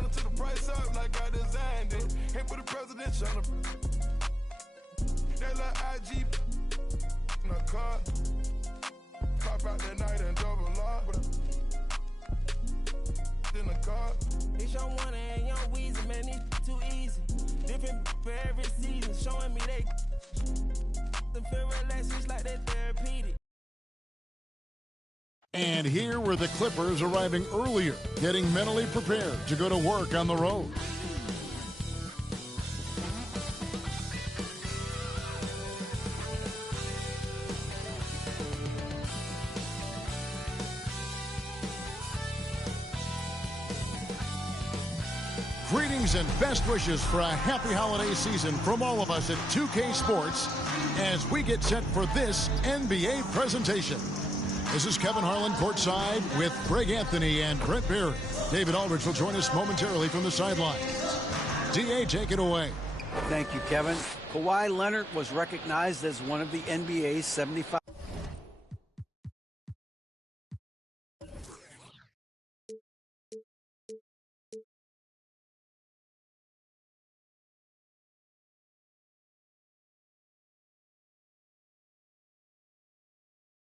trying to the price up like I designed it. Can't put a presidential on the. That little IG in the car. Cop out that night and double lock. In the car. It's your one and young Weezy, man, it's too easy. Different for every season, showing me they feel relaxed, it's like they're therapeutic. And here were the Clippers arriving earlier, getting mentally prepared to go to work on the road. Greetings and best wishes for a happy holiday season from all of us at 2K Sports as we get set for this NBA presentation. This is Kevin Harlan courtside with Greg Anthony and Brent Barry. David Aldridge will join us momentarily from the sidelines. DA, take it away. Thank you, Kevin. Kawhi Leonard was recognized as one of the NBA's 75.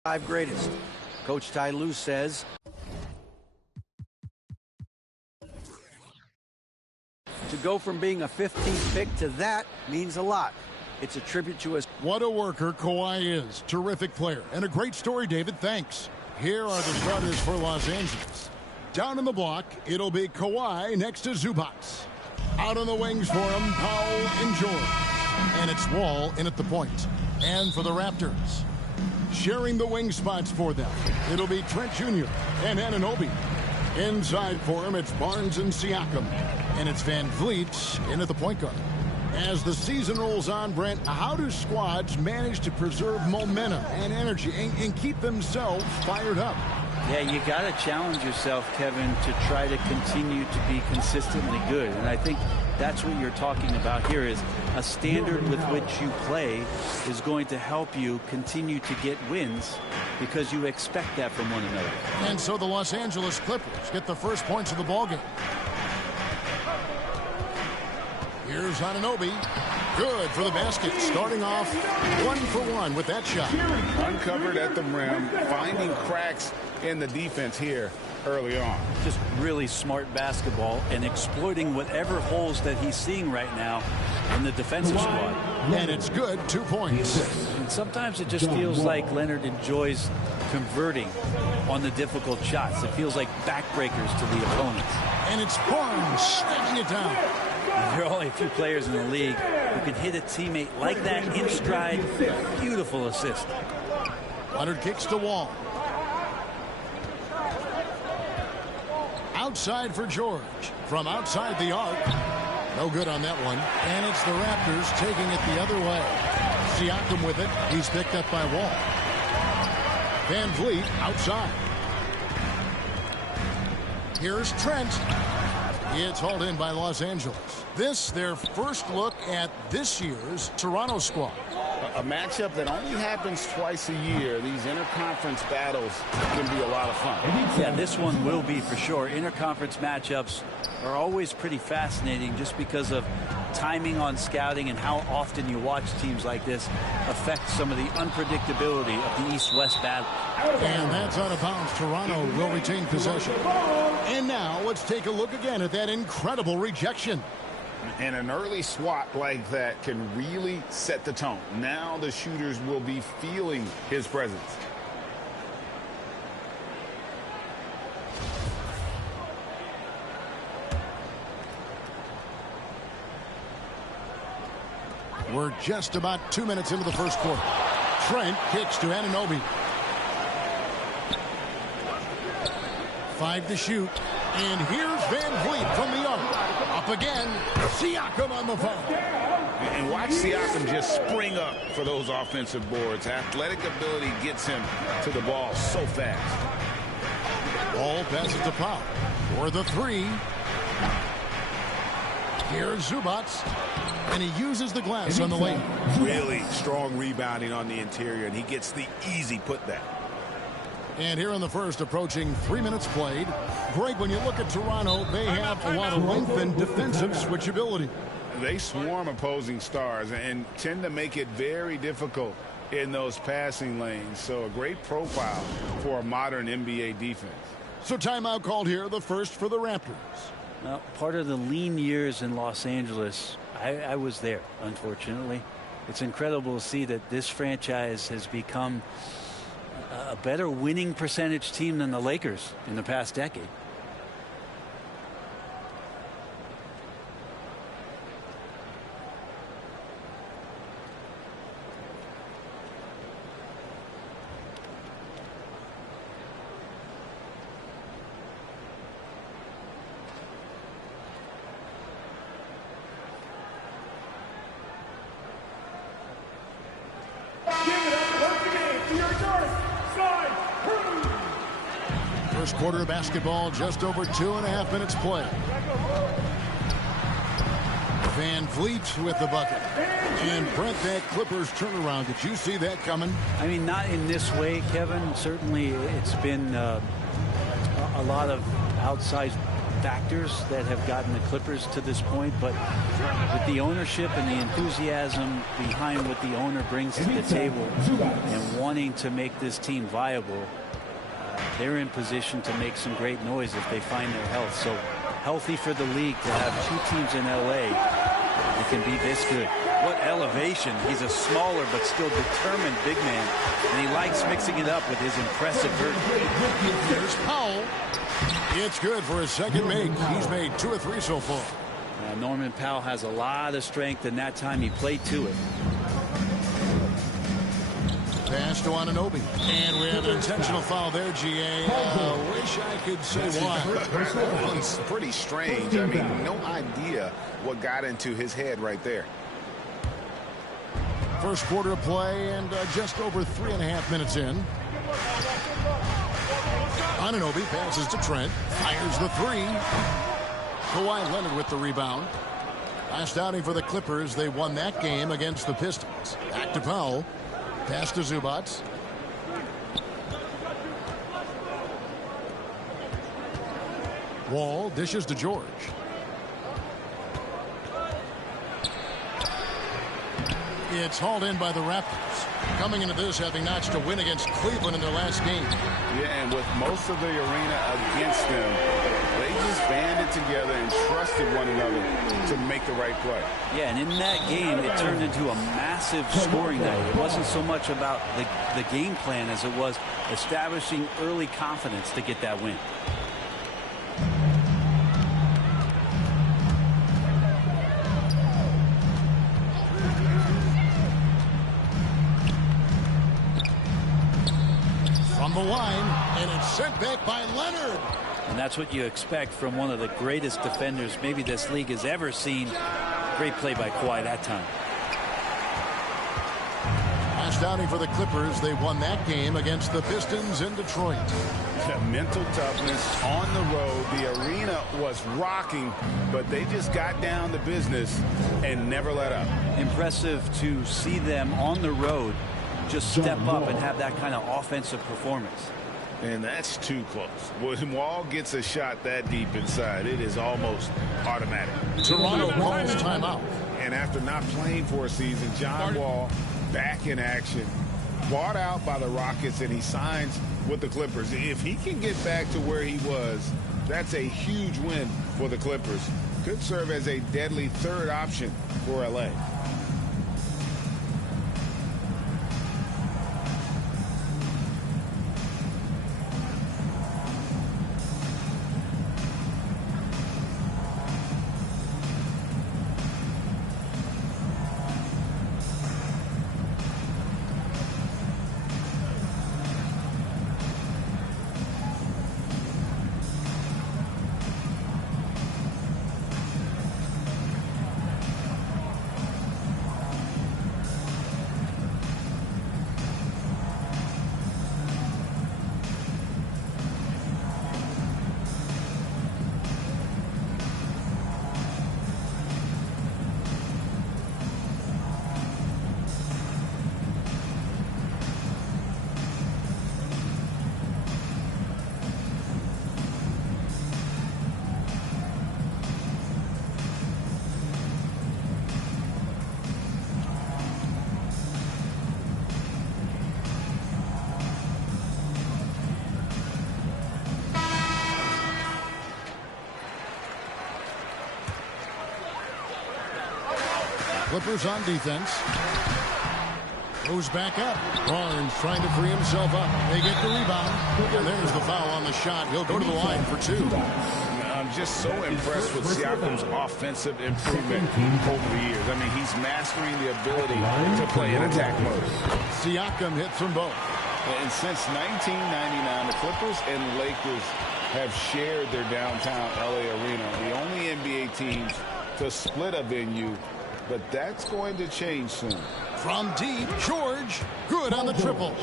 Five greatest. Coach Ty Lue says to go from being a 15th pick to that means a lot. It's a tribute to his. What a worker Kawhi is. Terrific player. And a great story, David. Thanks. Here are the starters for Los Angeles. Down in the block, it'll be Kawhi next to Zubac. Out on the wings for him, Powell and George. And it's Wall in at the point. And for the Raptors, sharing the wing spots for them, it'll be Trent Jr. and Anunoby. Inside for him, it's Barnes and Siakam. And it's Van Vliet in at the point guard. As the season rolls on, Brent, how do squads manage to preserve momentum and energy and keep themselves fired up? Yeah, you got to challenge yourself, Kevin, to try to continue to be consistently good. And I think that's what you're talking about here is a standard with which you play is going to help you continue to get wins because you expect that from one another. And so the Los Angeles Clippers get the first points of the ballgame. Here's Anunoby. Good for the basket. Starting off 1 for 1 with that shot. Uncovered at the rim, finding cracks in the defense here early on. Just really smart basketball and exploiting whatever holes that he's seeing right now in the defensive squad. And it's good. 2 points. And sometimes it just feels like Leonard enjoys converting on the difficult shots. It feels like backbreakers to the opponents. And it's Barnes snapping it down. There are only a few players in the league who can hit a teammate like that in stride. Beautiful assist. Leonard kicks to Wall. Outside for George. From outside the arc. No good on that one. And it's the Raptors taking it the other way. Siakam with it. He's picked up by Wall. Van Vliet outside. Here's Trent. It's hauled in by Los Angeles. This, their first look at this year's Toronto squad. A matchup that only happens twice a year. These interconference battles can be a lot of fun. Yeah, this one will be for sure. Interconference matchups are always pretty fascinating just because of timing on scouting and how often you watch teams like this affect some of the unpredictability of the East-West battle. And that's out of bounds. Toronto will retain possession. And now let's take a look again at that incredible rejection. And an early swat like that can really set the tone. Now the shooters will be feeling his presence. We're just about 2 minutes into the first quarter. Trent kicks to Anunoby. 5 to shoot. And here's Van Vliet from the arc. Up again. Siakam on the foul. And watch Siakam just spring up for those offensive boards. Athletic ability gets him to the ball so fast. Ball passes to Powell for the 3. Here's Zubac. And he uses the glass on the lane. Really strong rebounding on the interior, and he gets the easy putback. And here in the first, approaching 3 minutes played. Greg, when you look at Toronto, they have a lot of length and defensive switchability. They swarm opposing stars and tend to make it very difficult in those passing lanes. So a great profile for a modern NBA defense. So timeout called here, the first for the Raptors. Well, part of the lean years in Los Angeles, I was there, unfortunately. It's incredible to see that this franchise has become a better winning percentage team than the Lakers in the past decade. First quarter of basketball, just over 2.5 minutes played. Van Vliet with the bucket. And Brent, that Clippers turnaround, did you see that coming? I mean, not in this way, Kevin. Certainly it's been a lot of outsized factors that have gotten the Clippers to this point, but with the ownership and the enthusiasm behind what the owner brings to the table and wanting to make this team viable, they're in position to make some great noise if they find their health. So healthy for the league to have two teams in LA that can be this good. What elevation. He's a smaller but still determined big man, and he likes mixing it up with his impressive vert. There's Powell. It's good for his second make. He's made 2 or 3 so far. Norman Powell has a lot of strength, and that time he played to it. Pass to Anunoby. And we have an intentional foul there, GA. Wish I could say why. It's pretty strange. I mean, no idea what got into his head right there. First quarter of play and just over 3.5 minutes in. Anunoby passes to Trent. Fires the 3. Kawhi Leonard with the rebound. Last outing for the Clippers. They won that game against the Pistons. Back to Powell. Pass to Zubac. Wall dishes to George. It's hauled in by the Raptors. Coming into this, having notched a win against Cleveland in their last game. Yeah, and with most of the arena against them, they just banded together and trusted one another to make the right play. Yeah, and in that game, it turned into a massive scoring night. It wasn't so much about the game plan as it was establishing early confidence to get that win. From the line, and it's sent back by Leonard. And that's what you expect from one of the greatest defenders maybe this league has ever seen. Great play by Kawhi that time. Last outing for the Clippers. They won that game against the Pistons in Detroit. The mental toughness on the road. The arena was rocking, but they just got down to business and never let up. Impressive to see them on the road just step up and have that kind of offensive performance. And that's too close. When Wall gets a shot that deep inside, it is almost automatic. Toronto calls timeout. And after not playing for a season, John Wall back in action. Bought out by the Rockets, and he signs with the Clippers. If he can get back to where he was, that's a huge win for the Clippers. Could serve as a deadly third option for LA. Clippers on defense. Goes back up. Barnes trying to free himself up. They get the rebound. And there's the foul on the shot. He'll go to the line for 2. I'm just so impressed with Siakam's offensive improvement over the years. I mean, he's mastering the ability to play in attack mode. Siakam hits from both. And since 1999, the Clippers and Lakers have shared their downtown LA arena, the only NBA teams to split a venue, but that's going to change soon. From deep, George, good on the triple.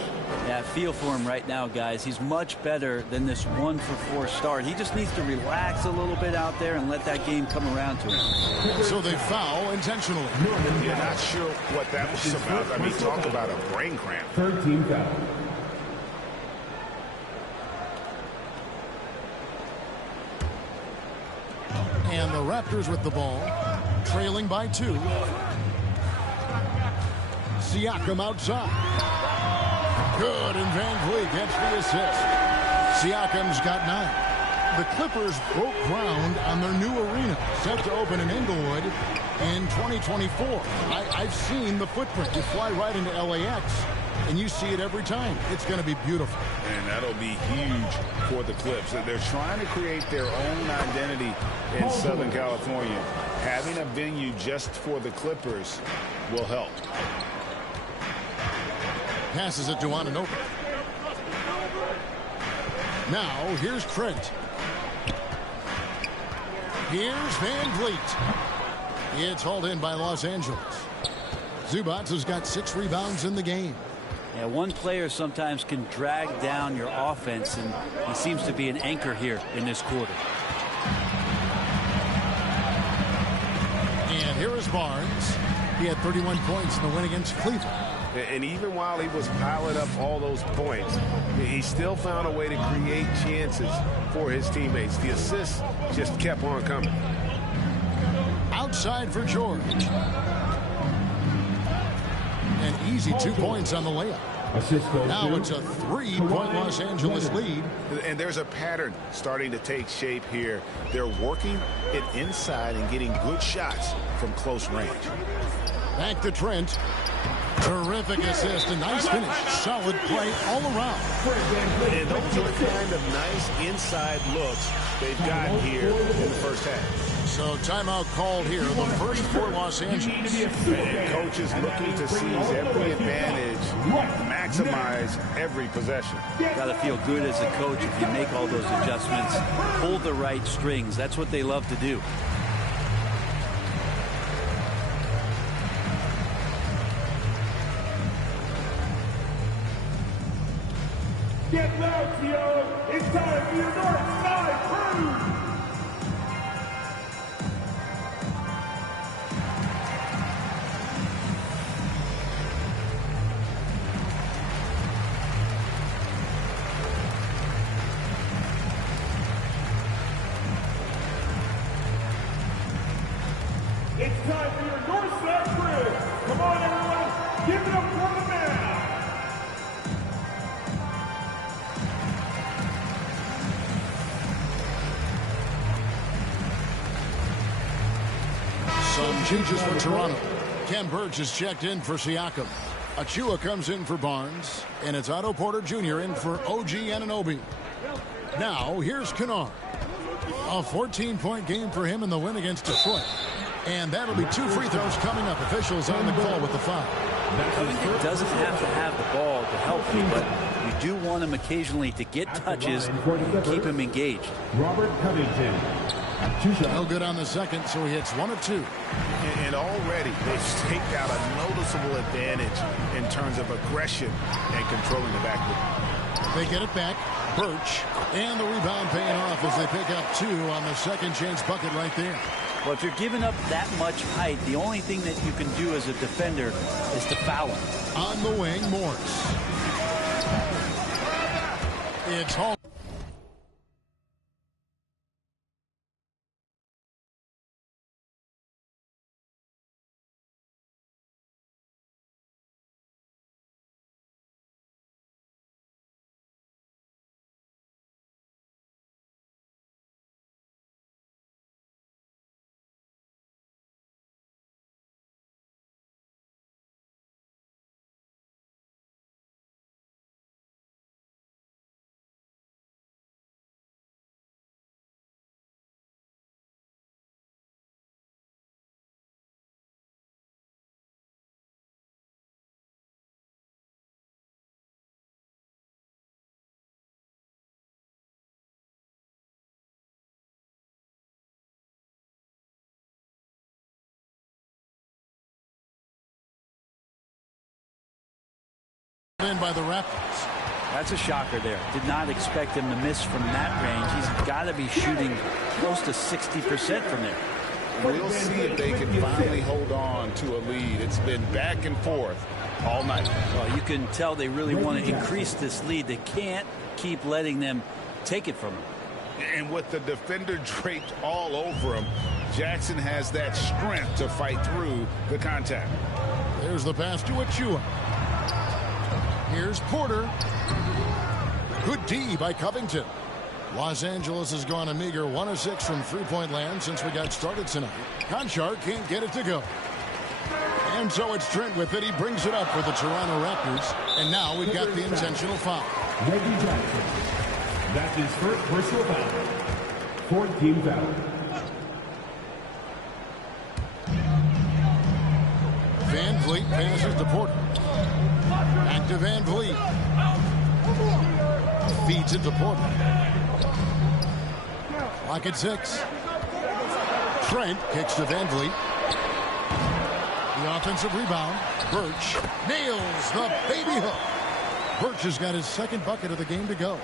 Yeah, feel for him right now, guys. He's much better than this 1-for-4 start. He just needs to relax a little bit out there and let that game come around to him. So they foul intentionally. You're not sure what that was about. I mean, talk about a brain cramp. 13 foul. And the Raptors with the ball, trailing by 2. Siakam outside. Good, and Van Vliet gets the assist. Siakam's got 9. The Clippers broke ground on their new arena, set to open in Inglewood in 2024. I've seen the footprint. You fly right into LAX, and you see it every time. It's going to be beautiful. And that'll be huge for the Clips. They're trying to create their own identity in Southern California. Having a venue just for the Clippers will help. Passes it to Anunoby. Now, here's Trent. Here's Van Vliet. It's hauled in by Los Angeles. Zubac has got 6 rebounds in the game. Yeah, one player sometimes can drag down your offense, and he seems to be an anchor here in this quarter. And here is Barnes. He had 31 points in the win against Cleveland. And even while he was piling up all those points, he still found a way to create chances for his teammates. The assists just kept on coming. Outside for George. An easy 2 points on the layup. Now it's a 3-point Los Angeles lead. And there's a pattern starting to take shape here. They're working it inside and getting good shots from close range. Back to Trent. Terrific assist, a nice finish. Solid play all around. And those are the kind of nice inside looks they've gotten here in the first half. So timeout called here, the first for Los Angeles. And coach is looking to seize every advantage, maximize every possession. Got to feel good as a coach if you make all those adjustments, pull the right strings. That's what they love to do. Get loud, Tio! It's time for your North Side Crew! It's time for your North Side Crew! Come on, everyone! Give it up for the man! Some changes for Toronto. Ken Burge is checked in for Siakam. Achua comes in for Barnes. And it's Otto Porter Jr. in for OG Anunoby. Now, here's Kennard. A 14-point game for him in the win against Detroit. And that'll be 2 free throws coming up. Officials on the call with the foul. Covington doesn't have to have the ball to help you, but you do want him occasionally to get touches and keep him engaged. Robert Covington. No good on the second, so he hits 1 of 2. And already they've staked out a noticeable advantage in terms of aggression and controlling the backcourt. They get it back. Birch. And the rebound paying off as they pick up 2 on the second chance bucket right there. Well, if you're giving up that much height, the only thing that you can do as a defender is to foul him. On the wing, Morris. It's home. in by the Raptors. That's a shocker there. Did not expect him to miss from that range. He's got to be shooting close to 60% from there. We'll see if they can finally hold on to a lead. It's been back and forth all night. Well, you can tell they really want to increase this lead. They can't keep letting them take it from him. And with the defender draped all over him, Jackson has that strength to fight through the contact. There's the pass to Achua. Here's Porter. Good D by Covington. Los Angeles has gone a meager 1 of 6 from three-point land since we got started tonight. Conchar can't get it to go. And so it's Trent with it. He brings it up for the Toronto Raptors. And now we've got the intentional foul. Reggie Jackson. That's his first personal foul. 14 foul. Van Vliet passes to Porter. Back to Van Vliet. Feeds it to Porter. Clock at 6. Trent kicks to Van Vliet. The offensive rebound. Birch nails the baby hook. Birch has got his second bucket of the game to go.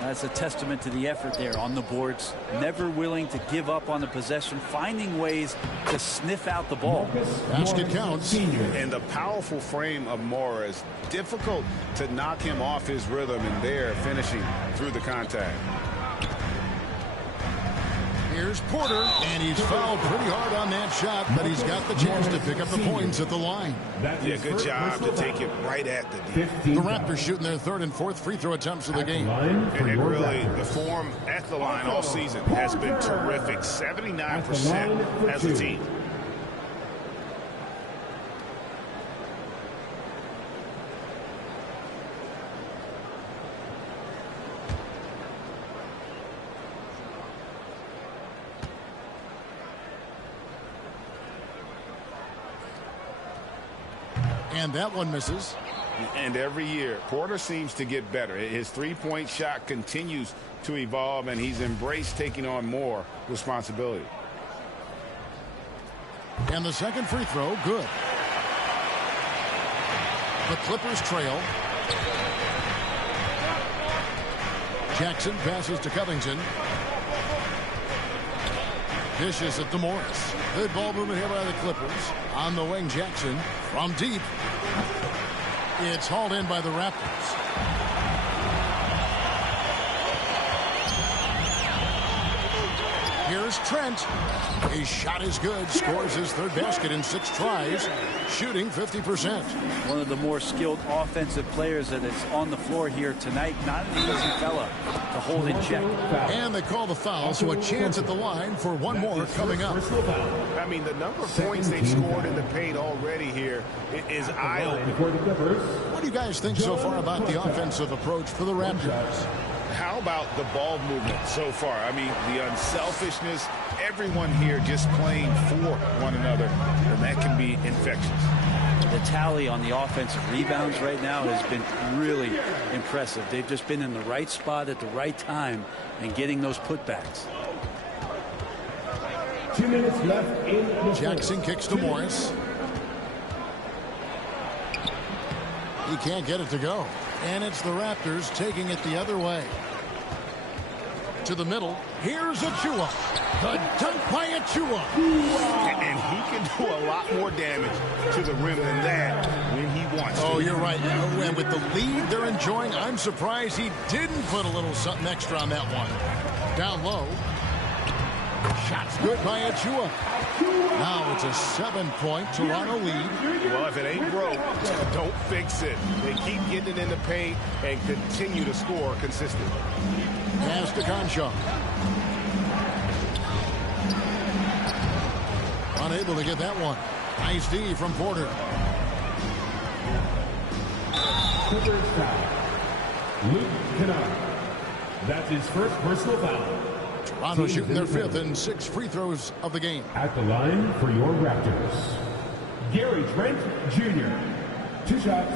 That's a testament to the effort there on the boards. Never willing to give up on the possession, finding ways to sniff out the ball. Basket counts. And the powerful frame of Morris, difficult to knock him off his rhythm, and there finishing through the contact. Here's Porter, and he's fouled pretty hard on that shot, but he's got the chance to pick up the points at the line. Yeah, good job to take it right at the D. The Raptors shooting their third and fourth free throw attempts of the game. And really, the form at the line all season has been terrific. 79% as a team. And that one misses. And every year, Porter seems to get better. His three-point shot continues to evolve, and he's embraced taking on more responsibility. And the second free throw, good. The Clippers trail. Jackson passes to Covington. Dishes it to Morris. Good ball movement here by the Clippers. On the wing, Jackson from deep. It's hauled in by the Raptors. Here's Trent. His shot is good. Scores his third basket in 6 tries. Shooting 50%. One of the more skilled offensive players that is on the floor here tonight. Not an easy fella to hold in check. And they call the foul, so a chance at the line for one more coming up. I mean, the number of points they've scored in the paint already here is eye-opening. What do you guys think so far about the offensive approach for the Raptors? How about the ball movement so far? I mean, the unselfishness, everyone here just playing for one another, and that can be infectious. The tally on the offensive rebounds right now has been really impressive. They've just been in the right spot at the right time and getting those putbacks. 2 minutes left in the Jackson kicks to Morris. He can't get it to go. And it's the Raptors taking it the other way. To the middle. Here's Achua. The dunk by Achua. And he can do a lot more damage to the rim than that when he wants to. Oh, you're right. And with the lead they're enjoying, I'm surprised he didn't put a little something extra on that one. Down low. Shots good by Achua. Now it's a 7-point Toronto lead. Well, if it ain't broke, don't fix it. They keep getting it in the paint and continue to score consistently. Pass to Conchar. Unable to get that one. Nice D from Porter. Clippers foul. Luke Kennard. That's his first personal foul. Toronto shooting their 5th and 6 free throws of the game. At the line for your Raptors, Gary Trent Jr. 2 shots.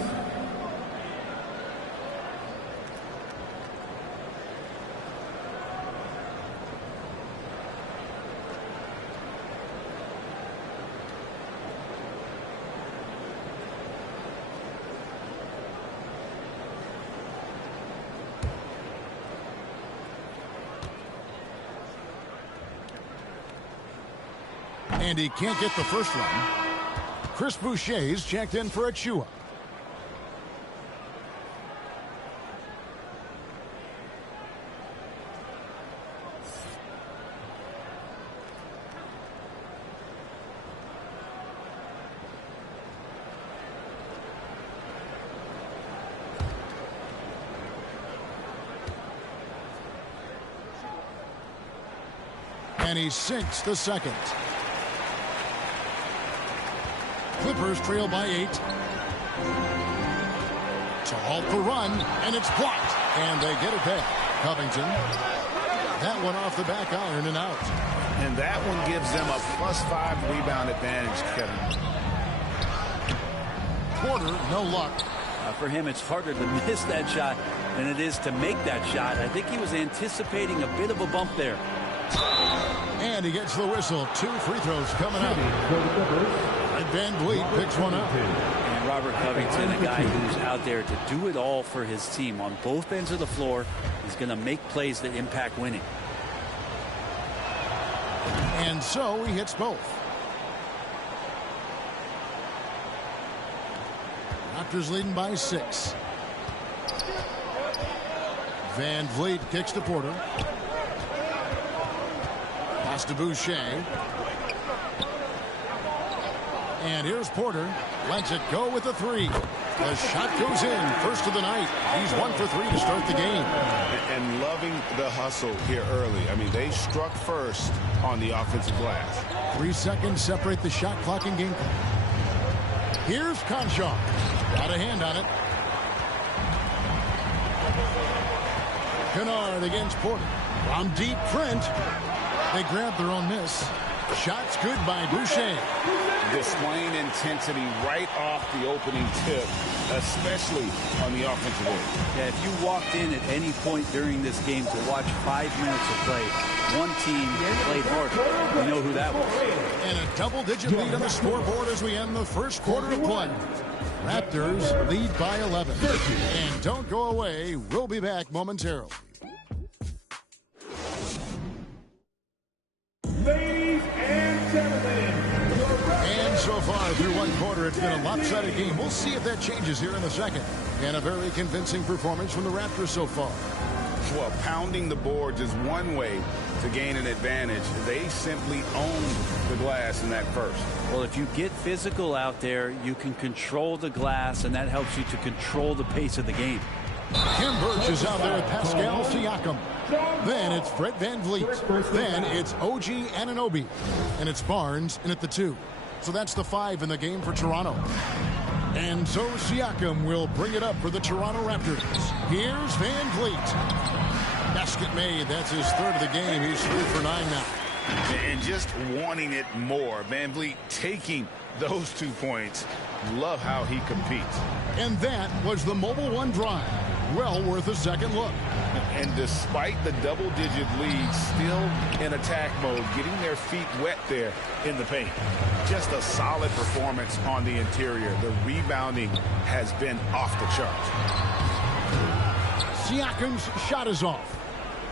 And he can't get the first one. Chris Boucher's checked in for Achua. And he sinks the second. Clippers trail by 8. To halt the run, and it's blocked. And they get it back. Covington. That one off the back iron and out. And that one gives them a +5 rebound advantage, Kevin. Porter, no luck. For him, it's harder to miss that shot than it is to make that shot. I think he was anticipating a bit of a bump there. And he gets the whistle. 2 free throws coming up. And Van Vliet picks one up. And Robert Covington, a guy who's out there to do it all for his team on both ends of the floor. He's going to make plays that impact winning. And so he hits both. Raptors leading by 6. Van Vliet kicks to Porter. Pass to Boucher. And here's Porter. Lets it go with the 3. The shot goes in. First of the night. He's 1 for 3 to start the game. And loving the hustle here early. I mean, they struck first on the offensive glass. 3 seconds separate the shot clock and game clock. Here's Conshaw. Got a hand on it. Kennard against Porter. From deep, Trent. They grab their own miss. Shots good by Boucher. Displaying intensity right off the opening tip, especially on the offensive end. Yeah, if you walked in at any point during this game to watch 5 minutes of play, one team played harder. You know who that was. And a double-digit lead on the scoreboard as we end the first quarter of play. Raptors lead by 11. And don't go away. We'll be back momentarily. Ladies and gentlemen. And so far through one quarter, it's been a lopsided game. We'll see if that changes here in the second. And a very convincing performance from the Raptors so far. Well, pounding the boards is one way to gain an advantage. They simply owned the glass in that first. Well, if you get physical out there, you can control the glass, and that helps you to control the pace of the game. Kim Birch is out there with Pascal Siakam. Then it's Fred Van Vliet. Then it's OG Anunoby. And it's Barnes in at the 2. So that's the 5 in the game for Toronto. And so Siakam will bring it up for the Toronto Raptors. Here's Van Vliet. Basket made. That's his 3rd of the game. He's 3 for 9 now. And just wanting it more. Van Vliet taking those 2 points. Love how he competes. And that was the Mobile One drive. Well worth a second look. And despite the double-digit lead, still in attack mode, getting their feet wet there in the paint. Just a solid performance on the interior. The rebounding has been off the charts. Siakam's shot is off.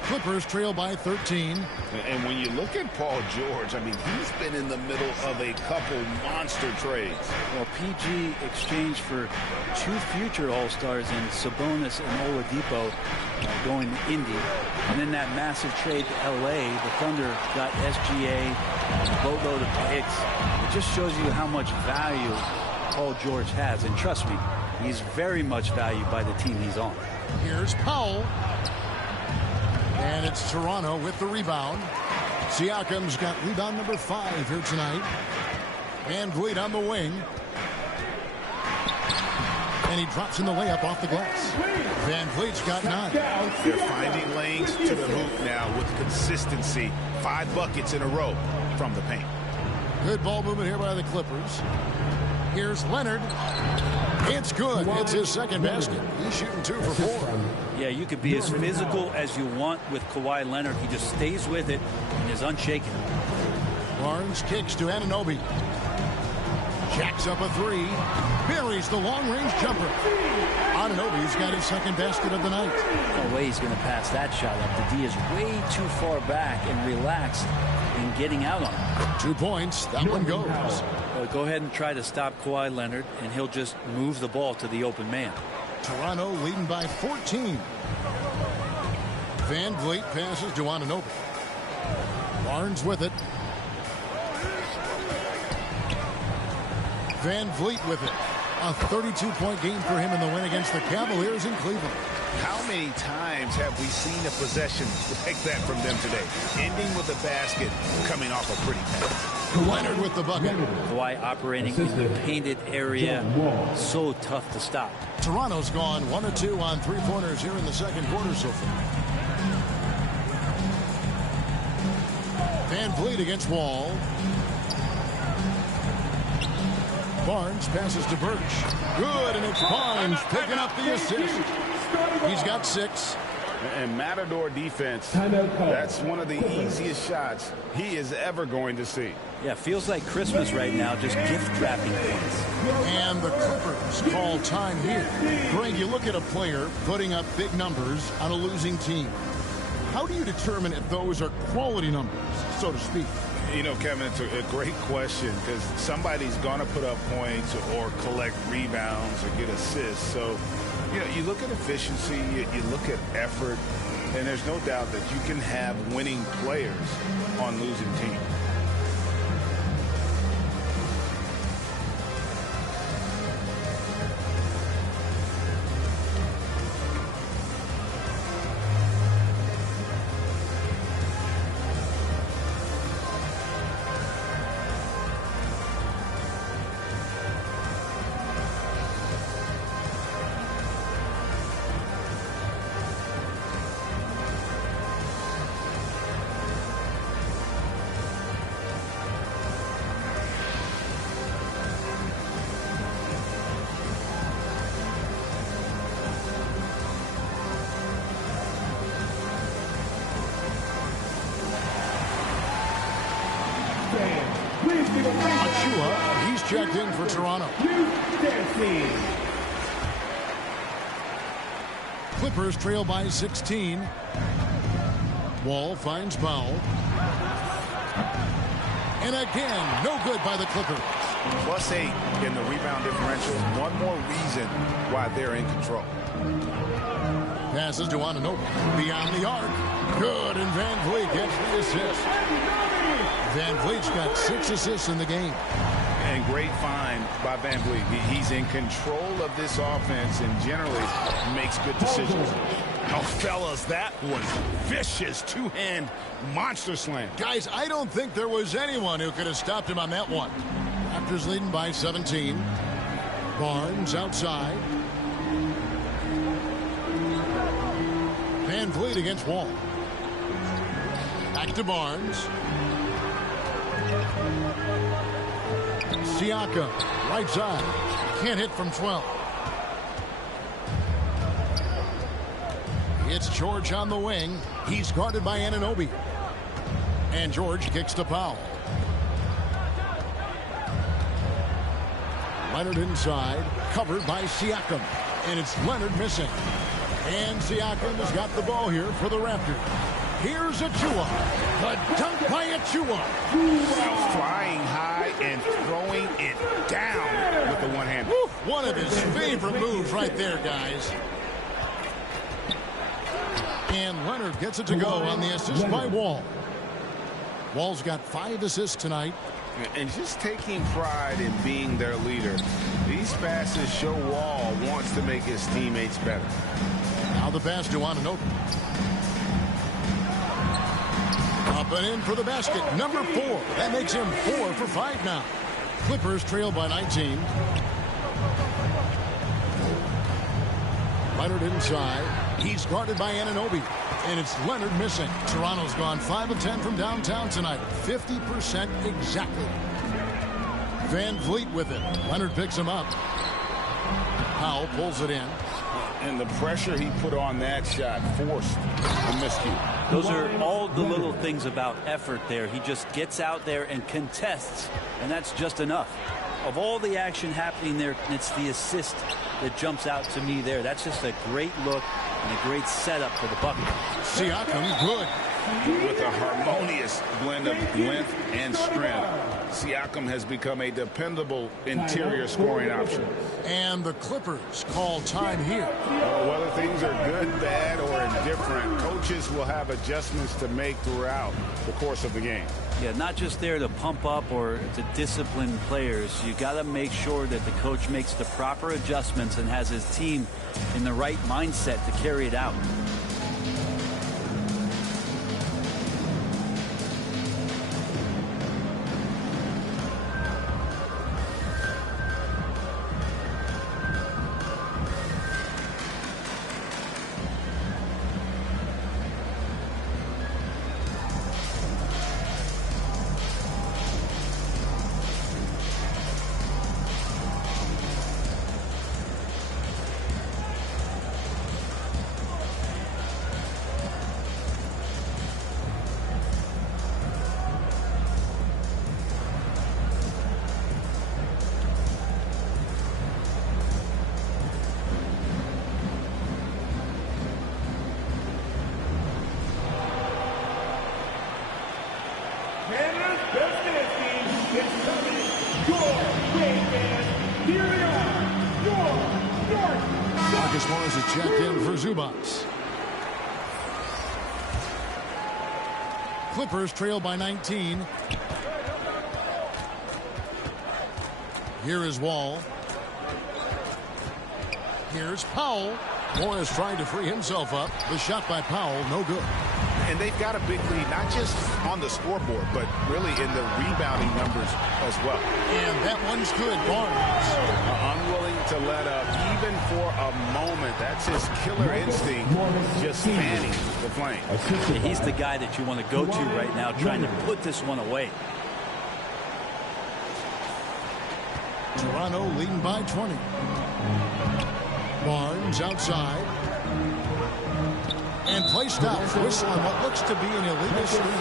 Clippers trail by 13. And when you look at Paul George, I mean, he's been in the middle of a couple monster trades. Well, PG exchanged for 2 future All-Stars in Sabonis and Oladipo going to Indy. And then that massive trade to L.A., the Thunder got SGA, a boatload of picks. It just shows you how much value Paul George has. And trust me, he's very much valued by the team he's on. Here's Powell. And it's Toronto with the rebound. Siakam's got rebound number 5 here tonight. Van Vliet on the wing. And he drops in the layup off the glass. Van Vliet's got 9. They're finding lanes to the hoop now with consistency. 5 buckets in a row from the paint. Good ball movement here by the Clippers. Here's Leonard. It's good. It's his 2nd basket. He's shooting 2 for 4. Yeah, you could be as physical as you want with Kawhi Leonard. He just stays with it and is unshaken. Barnes kicks to Anunoby. Jacks up a three. Buries the long-range jumper. Anunoby's got his second basket of the night. No way he's going to pass that shot up. The D is way too far back and relaxed in getting out on it. 2 points. That one goes. Well, go ahead and try to stop Kawhi Leonard, and he'll just move the ball to the open man. Toronto leading by 14. Van Vliet passes to Anunoby. Barnes with it. Van Vliet with it. A 32-point game for him in the win against the Cavaliers in Cleveland. How many times have we seen a possession like that from them today? Ending with a basket, coming off a pretty pass. Leonard with the bucket. Kawhi operating in the painted area. So tough to stop. Toronto's gone 1 of 2 on three-pointers here in the second quarter so far. Van Vliet against Wall. Barnes passes to Birch. Good, and it's Barnes picking up the assist. He's got 6. And Matador defense, that's one of the easiest shots he is ever going to see. Yeah, feels like Christmas right now, just gift wrapping points. And the Clippers call time here. Greg, you look at a player putting up big numbers on a losing team. How do you determine if those are quality numbers, so to speak? You know, Kevin, it's a great question because somebody's going to put up points or collect rebounds or get assists. So, you know, you look at efficiency, you look at effort, and there's no doubt that you can have winning players on losing teams. Achua, he's checked in for Toronto. Clippers trail by 16. Wall finds Powell. And again, no good by the Clippers. +8 in the rebound differential. One more reason why they're in control. Passes to Anunoby. Beyond the arc. Good, and Van Vliet gets the assist. Van Vliet's got 6 assists in the game. And great find by Van Vliet. He's in control of this offense and generally makes good decisions. Oh, fellas, that was vicious two-hand monster slam. Guys, I don't think there was anyone who could have stopped him on that one. Raptors leading by 17. Barnes outside. Van Vliet against Wall. Back to Barnes. Siakam, right side. Can't hit from 12. It's George on the wing. He's guarded by Anunoby. And George kicks to Powell. Leonard inside, covered by Siakam. And it's Leonard missing. And Siakam has got the ball here for the Raptors. Here's Achua. The dunk by Achua. Flying high and throwing it down with the one hand. One of his favorite moves right there, guys. And Leonard gets it to go on the assist by Wall. Wall's got 5 assists tonight. And just taking pride in being their leader. These passes show Wall wants to make his teammates better. Now the pass to Anunoby. Up and in for the basket. Number 4. That makes him 4 for 5 now. Clippers trail by 19. Leonard inside. He's guarded by Anunoby. And it's Leonard missing. Toronto's gone 5 of 10 from downtown tonight. 50% exactly. Van Vliet with it. Leonard picks him up. Powell pulls it in. And the pressure he put on that shot forced a miscue. Those are all the little things about effort there. He just gets out there and contests, and that's just enough. of all the action happening there, it's the assist that jumps out to me there. That's just a great look and a great setup for the bucket. Siakam, good. With a harmonious blend of length and strength, Siakam has become a dependable interior scoring option. And the Clippers call time here. Whether things are good, bad, or indifferent, coaches will have adjustments to make throughout the course of the game. Yeah, not just there to pump up or to discipline players. You got to make sure that the coach makes the proper adjustments and has his team in the right mindset to carry it out. Morris is checked in for Zubats. Clippers trail by 19. Here is Wall. Here's Powell. Morris trying to free himself up. The shot by Powell, no good. And they've got a big lead, not just on the scoreboard, but really in the rebounding numbers as well. And that one's good. Barnes. Unwilling to let up, even for a moment. That's his killer instinct, just fanning the flame. Yeah, he's the guy that you want to go to right now, trying to put this one away. Toronto leading by 20. Barnes outside. And placed out. Whistle on what looks to be an illegal screen.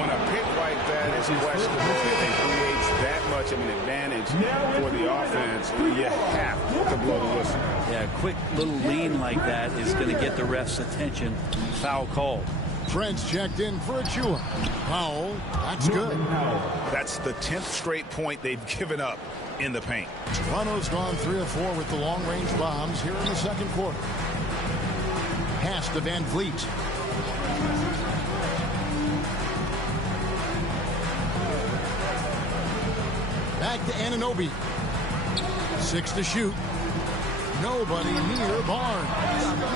When a pick like that is questionable and creates that much of an advantage for the offense, you have to blow the whistle. Yeah, a quick little lean like that is going to get the ref's attention. Foul call. Trent's checked in for Achua. Powell, that's good. That's the 10th straight point they've given up in the paint. Toronto's gone 3 of 4 with the long-range bombs here in the second quarter. Pass to Van Vliet. Back to Anunoby. 6 to shoot. Nobody near Barnes.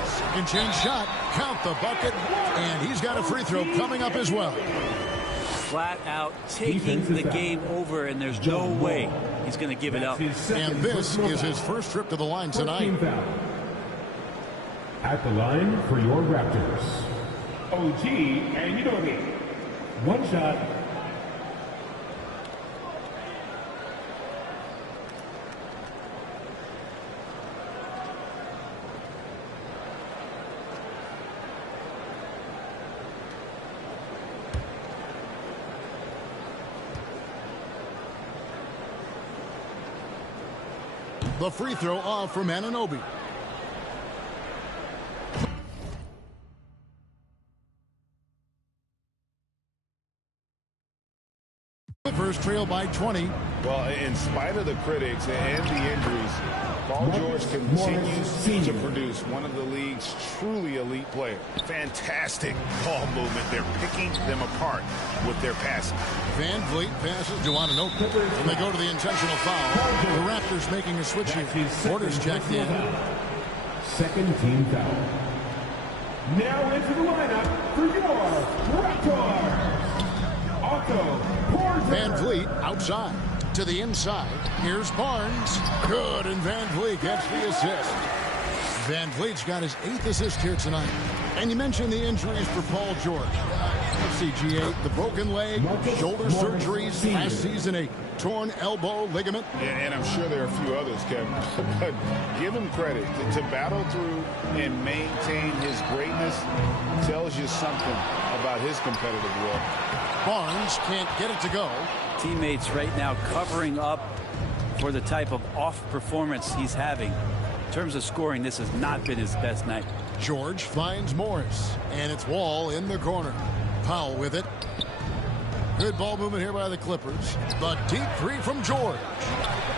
Second chance shot. Count the bucket. And he's got a free throw coming up as well. Flat out taking the game over, and there's no way he's going to give it up. And this is his first trip to the line tonight. At the line for your Raptors, OG Anunoby. One shot. The free throw off from Anunoby. Clippers trail by 20. Well, in spite of the critics and the injuries, Paul George continues to produce one of the league's truly elite players. Fantastic ball movement. They're picking them apart with their passing. Van Vliet passes to Anunoby. And they go to the intentional foul. The Raptors making a switch here. Porter's checked in. Second team foul. Now into the lineup for your Raptors. Van Vliet outside to the inside. Here's Barnes. Good, and Van Vliet gets the assist. Van Vliet's got his 8th assist here tonight. And you mentioned the injuries for Paul George. Let's see, G8, the broken leg, shoulder surgeries, last season a torn elbow ligament. Yeah, and I'm sure there are a few others, Kevin. But give him credit. To battle through and maintain his greatness tells you something about his competitive will. Barnes can't get it to go. Teammates right now covering up for the type of off performance he's having. In terms of scoring, this has not been his best night. George finds Morris, and it's Wall in the corner. Powell with it. Good ball movement here by the Clippers. The deep three from George.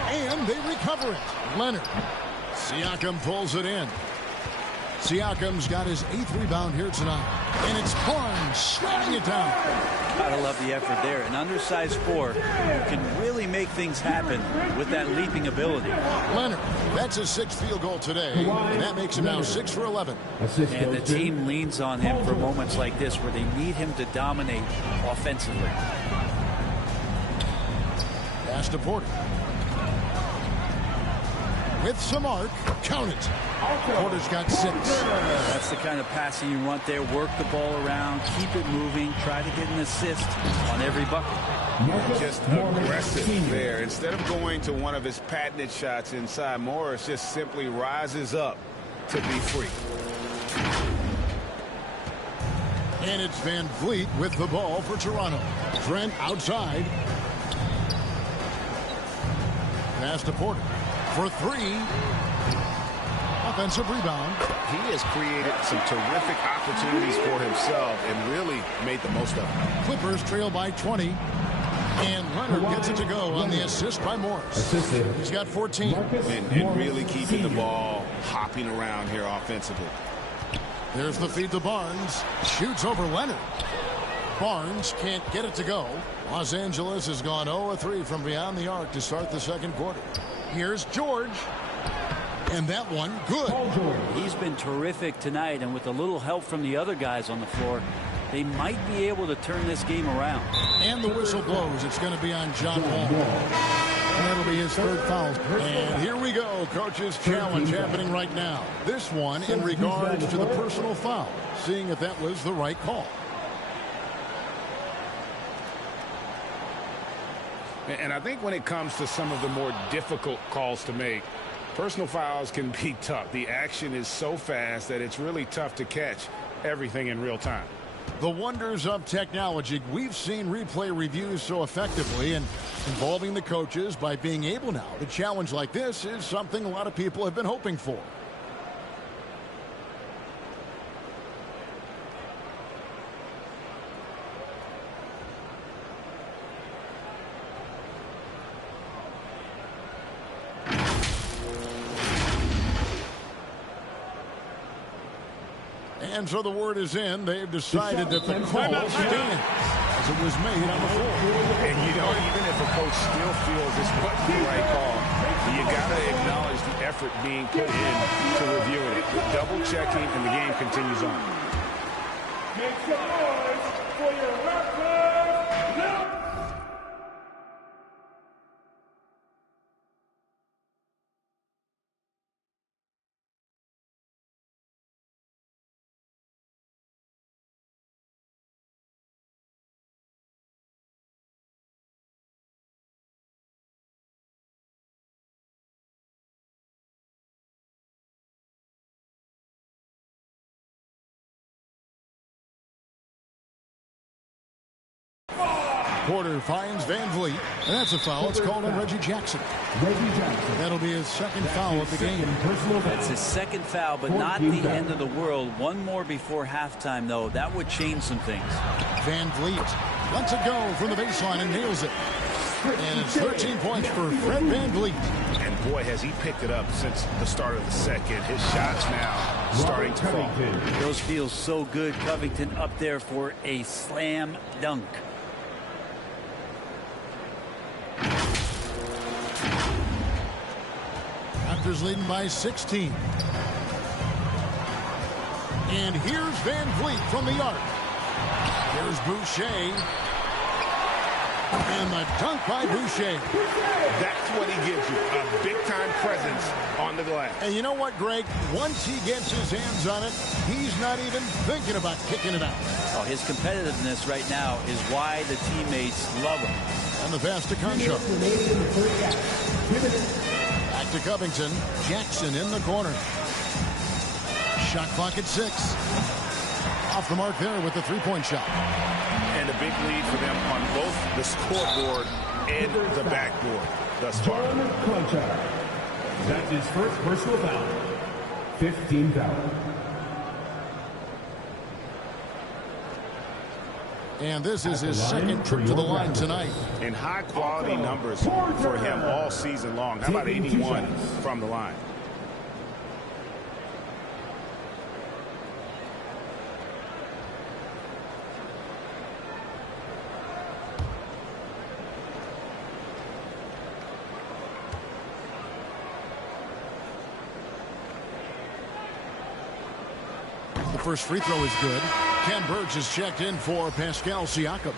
And they recover it. Leonard. Siakam pulls it in. Siakam's got his 8th rebound here tonight. And it's Barnes sliding it down. Gotta love the effort there. An undersized 4 who can really make things happen with that leaping ability. Leonard, that's his 6th field goal today. And that makes him now 6 for 11. And the team leans on him for moments like this where they need him to dominate offensively. Pass to Porter. With some arc, count it. Porter's got 6. That's the kind of passing you want there. Work the ball around, keep it moving, try to get an assist on every bucket. Just aggressive there. Instead of going to one of his patented shots inside, Morris just simply rises up to be free. And it's Van Vliet with the ball for Toronto. Trent outside. Pass to Porter. For 3. Offensive rebound. He has created some terrific opportunities for himself and really made the most of them. Clippers trail by 20. And Leonard gets it to go on the assist by Morris. He's got 14. And really keeping the ball hopping around here offensively. There's the feed to Barnes. Shoots over Leonard. Barnes can't get it to go. Los Angeles has gone 0-3 from beyond the arc to start the second quarter. Here's George. And that one, good. He's been terrific tonight, and with a little help from the other guys on the floor, they might be able to turn this game around. And the whistle blows. It's going to be on John Wall. And that'll be his 3rd foul. And here we go. Coach's challenge happening right now. This one in regards to the personal foul. Seeing if that was the right call. And I think when it comes to some of the more difficult calls to make, personal fouls can be tough. The action is so fast that it's really tough to catch everything in real time. The wonders of technology. We've seen replay reviews so effectively, and involving the coaches by being able now to challenge like this is something a lot of people have been hoping for. And so the word is in. They've decided that the call stands as it was made on the floor. And, you know, even if a coach still feels this wasn't the right call, you got to acknowledge the effort being put in to reviewing it. Double checking, and the game continues on. Make some noise for your raptors. Porter finds Van Vliet, and that's a foul. It's called on Reggie Jackson. That'll be his 2nd foul of the game. That's his 2nd foul, but not the end of the world. One more before halftime, though. That would change some things. Van Vliet lets it go from the baseline and nails it. And it's 13 points for Fred Van Vliet. And boy, has he picked it up since the start of the second. His shots now starting to fall. Those feel so good. Covington up there for a slam dunk. Raptors leading by 16. And here's Van Vliet from the arc. Here's Boucher. And the dunk by Boucher. That's what he gives you, a big-time presence on the glass. And you know what, Greg? Once he gets his hands on it, he's not even thinking about kicking it out. Oh, his competitiveness right now is why the teammates love him. And the pass to Concho. Back to Covington. Jackson in the corner. Shot clock at 6. Off the mark there with the three-point shot. And a big lead for them on both the scoreboard and the backboard. thus far. Contact. That's his first personal foul. 15 foul. And this is his second trip to the line tonight. And high-quality numbers for him all season long. How about 81 from the line? The first free throw is good. Ken Burge is checked in for Pascal Siakam.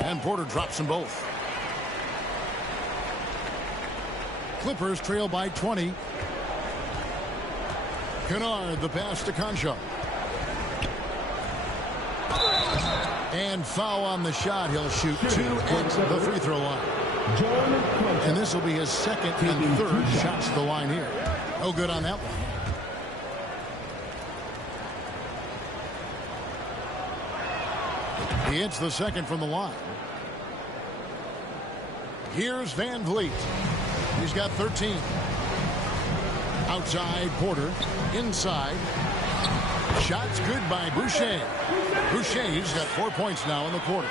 And Porter drops them both. Clippers trail by 20. Kennard, the pass to Concho. And foul on the shot. He'll shoot 2 at the free throw line. And this will be his second and third shots to the line here. No good on that one. He hits the second from the line. Here's Van Vliet. He's got 13. Outside Porter. Inside. Shots good by Boucher. Boucher's got 4 points now in the quarter.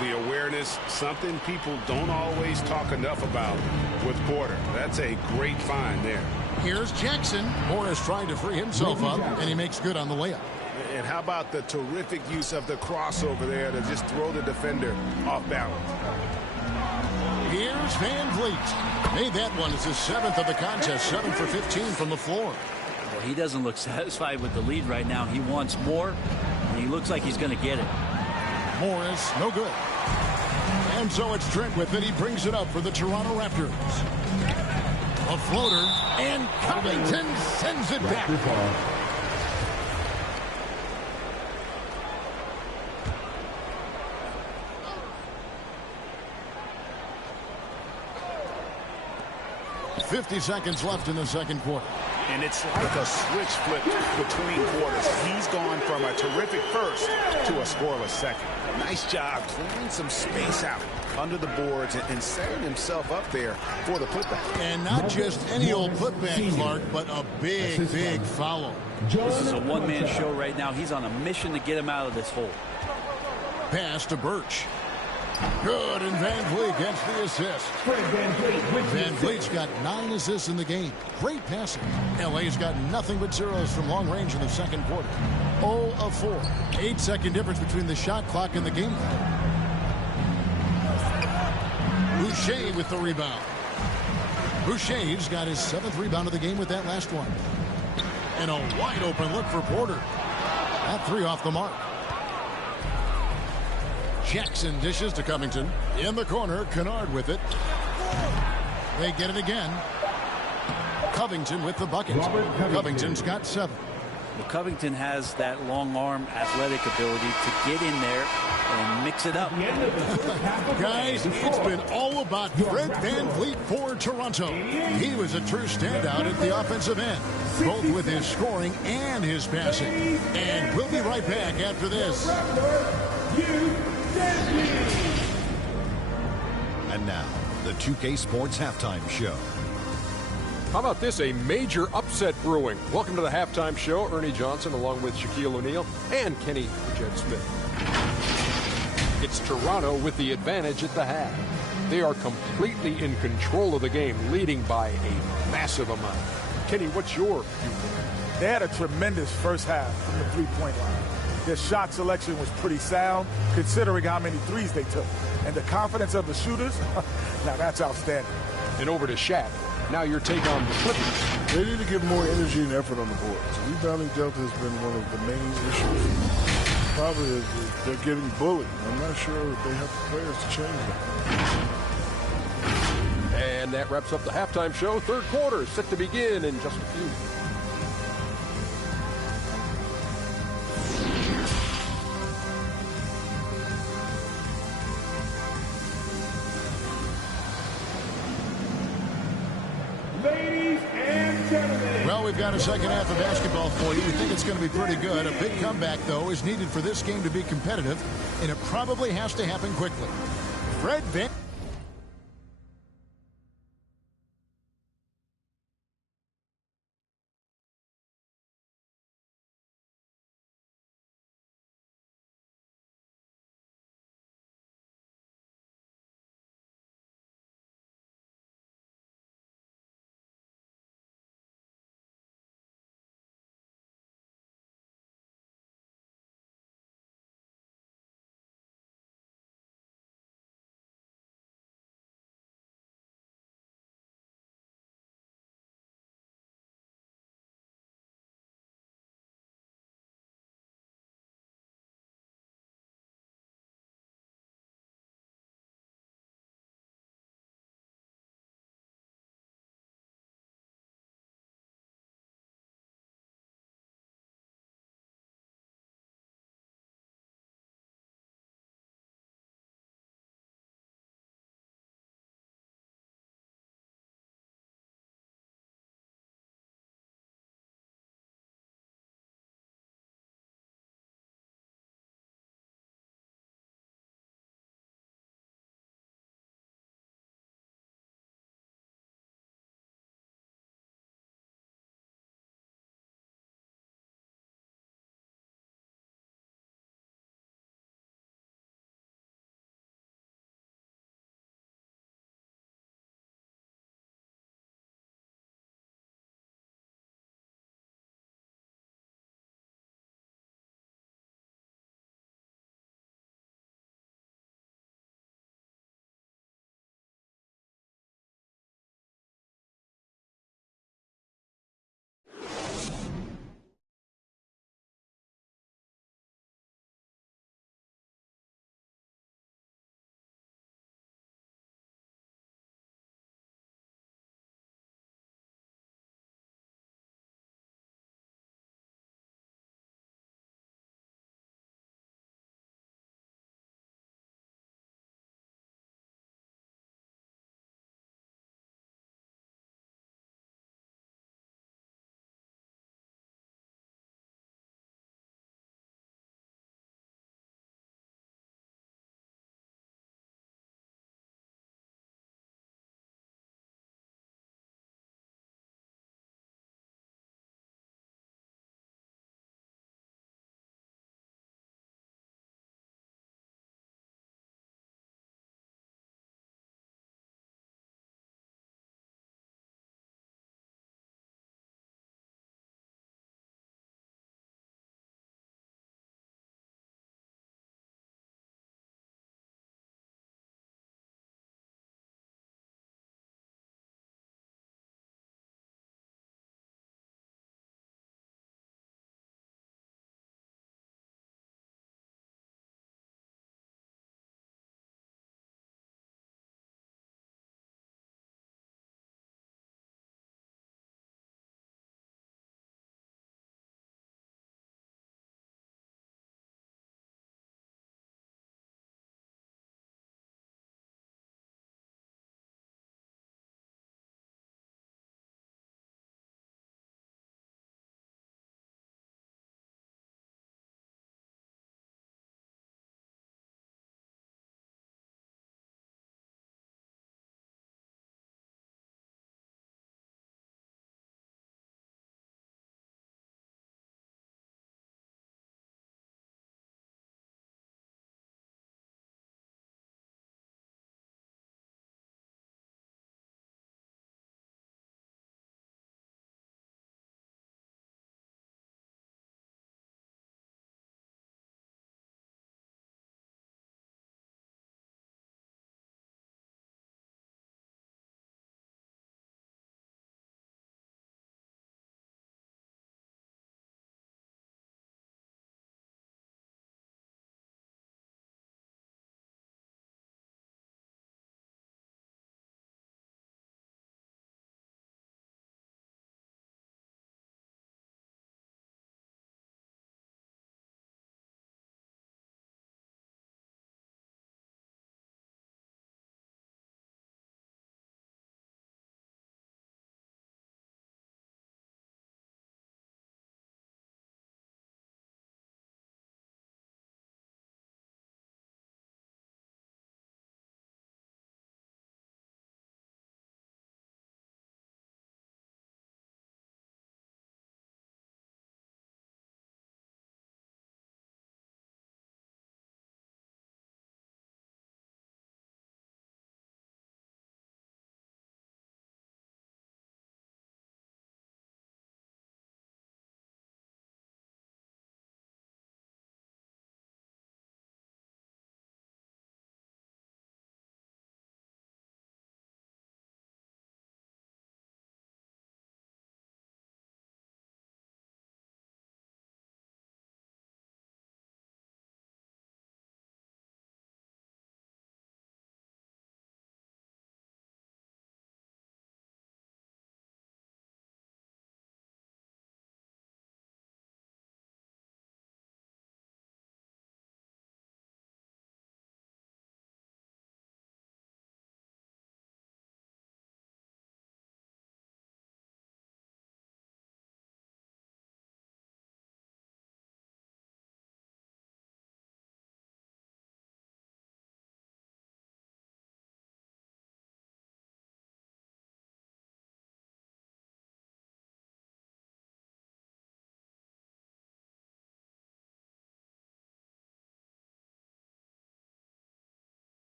The awareness, something people don't always talk enough about with Porter. That's a great find there. Here's Jackson. Morris trying to free himself up, and he makes good on the layup. And how about the terrific use of the crossover there to just throw the defender off balance? Here's Van Vliet. Made that one as his 7th of the contest, 7 for 15 from the floor. Well, he doesn't look satisfied with the lead right now. He wants more, and he looks like he's going to get it. Morris, no good. And so it's Trent with it. He brings it up for the Toronto Raptors. A floater, and Covington sends it back. 50 seconds left in the second quarter. And it's like a switch flip between quarters. He's gone from a terrific first to a scoreless second. Nice job clearing some space out under the boards and setting himself up there for the putback. And not just any old putback, Clark, but a big, big follow. This is a one-man show right now. He's on a mission to get him out of this hole. Pass to Birch. Good, and Van Vliet gets the assist. Van Vliet's got 9 assists in the game. Great passing. LA's got nothing but zeros from long range in the second quarter. 0 of 4. 8-second difference between the shot clock and the game clock. Boucher with the rebound. Boucher's got his 7th rebound of the game with that last one. And a wide open look for Porter. That 3 off the mark. Jackson dishes to Covington. In the corner, Kennard with it. They get it again. Covington with the bucket. Covington's got 7. Well, Covington has that long arm athletic ability to get in there and mix it up. Guys, it's been all about Fred Van Vliet for Toronto. He was a true standout at the offensive end, both with his scoring and his passing. And we'll be right back after this. And now, the 2K Sports Halftime Show. How about this? A major upset brewing. Welcome to the Halftime Show. Ernie Johnson along with Shaquille O'Neal and Kenny Jed Smith. It's Toronto with the advantage at the half. They are completely in control of the game, leading by a massive amount. Kenny, what's your view? They had a tremendous first half from the three-point line. Their shot selection was pretty sound, considering how many threes they took. And the confidence of the shooters, now that's outstanding. And over to Shaq. Now your take on the Clippers. They need to give more energy and effort on the boards. Rebounding delta has been one of the main issues. Probably they're getting bullied. I'm not sure if they have the players to change that. And that wraps up the Halftime Show. Third quarter set to begin in just a few. Ladies and Well, we've got a second half of basketball for you. We think it's going to be pretty good. A big comeback, though, is needed for this game to be competitive, and it probably has to happen quickly. Fred Van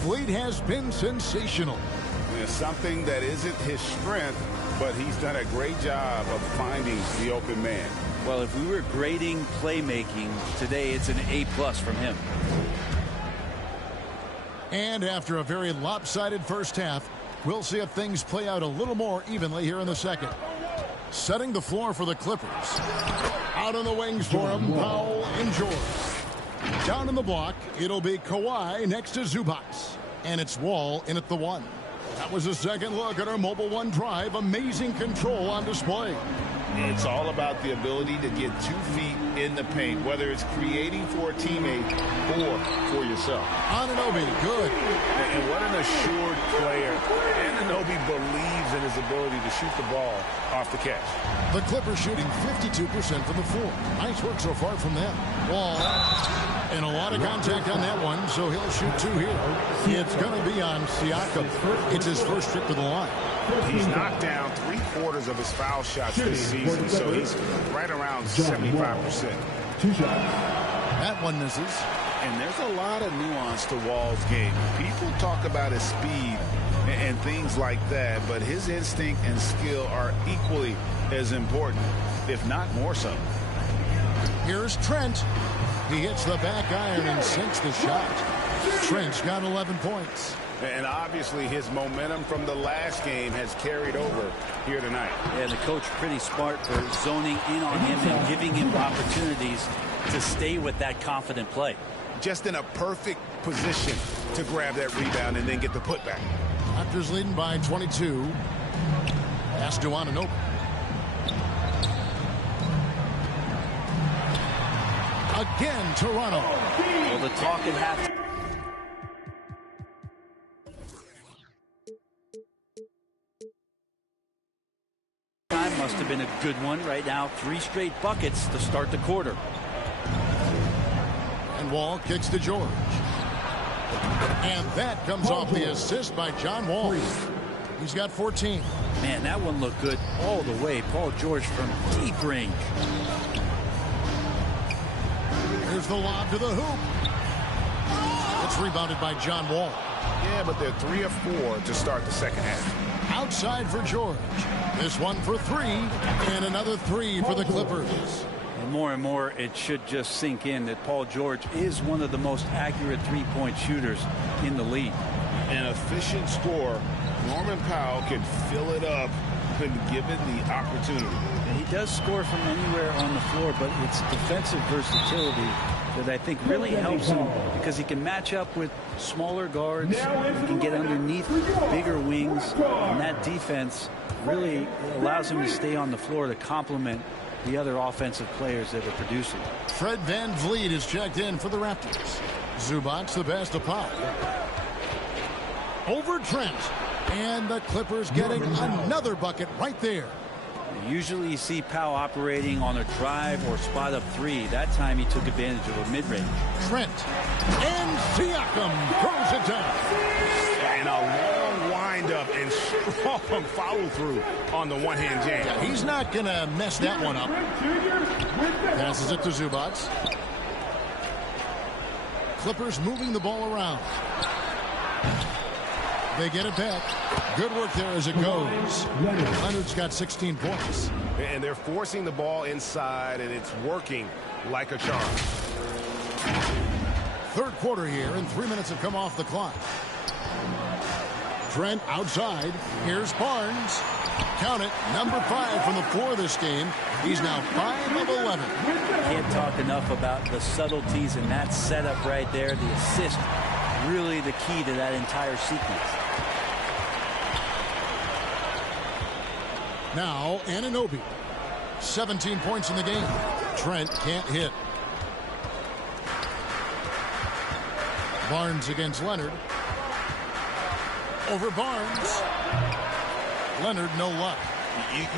Vliet has been sensational. It's something that isn't his strength, but he's done a great job of finding the open man. Well, if we were grading playmaking today, it's an A+ from him. And after a very lopsided first half, we'll see if things play out a little more evenly here in the second. Setting the floor for the Clippers. Out on the wings for him, Powell and George. Down in the block, it'll be Kawhi next to Zubac. And it's Wall in at the 1. That was a second look at our Mobile One drive. Amazing control on display. It's all about the ability to get 2 feet in the paint, whether it's creating for a teammate or for yourself. Anunoby, good. And what an assured player. Anunoby believes in his ability to shoot the ball off the catch. The Clippers shooting 52% from the floor. Nice work so far from them. Wall. And a lot of contact on that one, so he'll shoot 2 here. It's going to be on Siakam. It's his first trip to the line. He's knocked down 3/4 of his foul shots this season, so he's right around 75%. That one misses. And there's a lot of nuance to Wall's game. People talk about his speed and things like that, but his instinct and skill are equally as important, if not more so. Here's Trent. He hits the back iron and sinks the shot. Trent's got 11 points. And obviously his momentum from the last game has carried over here tonight. Yeah, the coach pretty smart for zoning in on him and giving him opportunities to stay with that confident play. Just in a perfect position to grab that rebound and then get the putback. Raptors leading by 22. Pass to Anunoby. Again, Toronto. Well, the talk at half. Must have been a good one. Right now, 3 straight buckets to start the quarter. And Wall kicks to George. And that comes off the assist by John Wall. He's got 14. Man, that one looked good all the way. Paul George from deep range. Here's the lob to the hoop. It's rebounded by John Wall. Yeah, but they're 3 of 4 to start the second half. Outside for George. This one for 3. And another 3 for the Clippers. And more, it should just sink in that Paul George is one of the most accurate three-point shooters in the league. An efficient scorer. Norman Powell can fill it up when given the opportunity. And he does score from anywhere on the floor, but it's defensive versatility that I think really helps him because he can match up with smaller guards. He can get underneath bigger wings, and that defense really allows him to stay on the floor to complement the other offensive players that are producing. Fred VanVleet is checked in for the Raptors. Zubac the pass to Powell. Over Trent. And the Clippers getting another bucket right there. Usually you see Powell operating on a drive or spot up 3. That time he took advantage of a mid-range. Trent. And Siakam throws it down. And a long wind-up and strong follow-through on the one-hand jam. Yeah, he's not going to mess that one up. Passes it to Zubac. Clippers moving the ball around. They get it back. Good work there as it goes. Leonard's got 16 points. And they're forcing the ball inside, and it's working like a charm. Third quarter here, and 3 minutes have come off the clock. Trent outside. Here's Barnes. Count it, number 5 from the floor this game. He's now 5 of 11. Can't talk enough about the subtleties in that setup right there. The assist, really the key to that entire sequence. Now, Anunoby. 17 points in the game. Trent can't hit. Barnes against Leonard. Over Barnes. Leonard, no luck.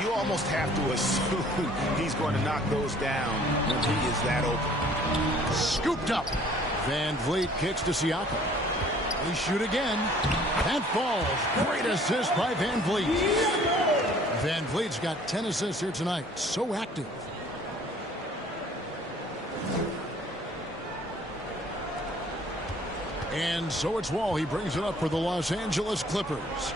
You almost have to assume he's going to knock those down when he is that open. Scooped up. VanVleet kicks to Siakam. They shoot again. That falls. Great assist by VanVleet. VanVleet's got 10 assists here tonight. So active. And so it's Wall. He brings it up for the Los Angeles Clippers.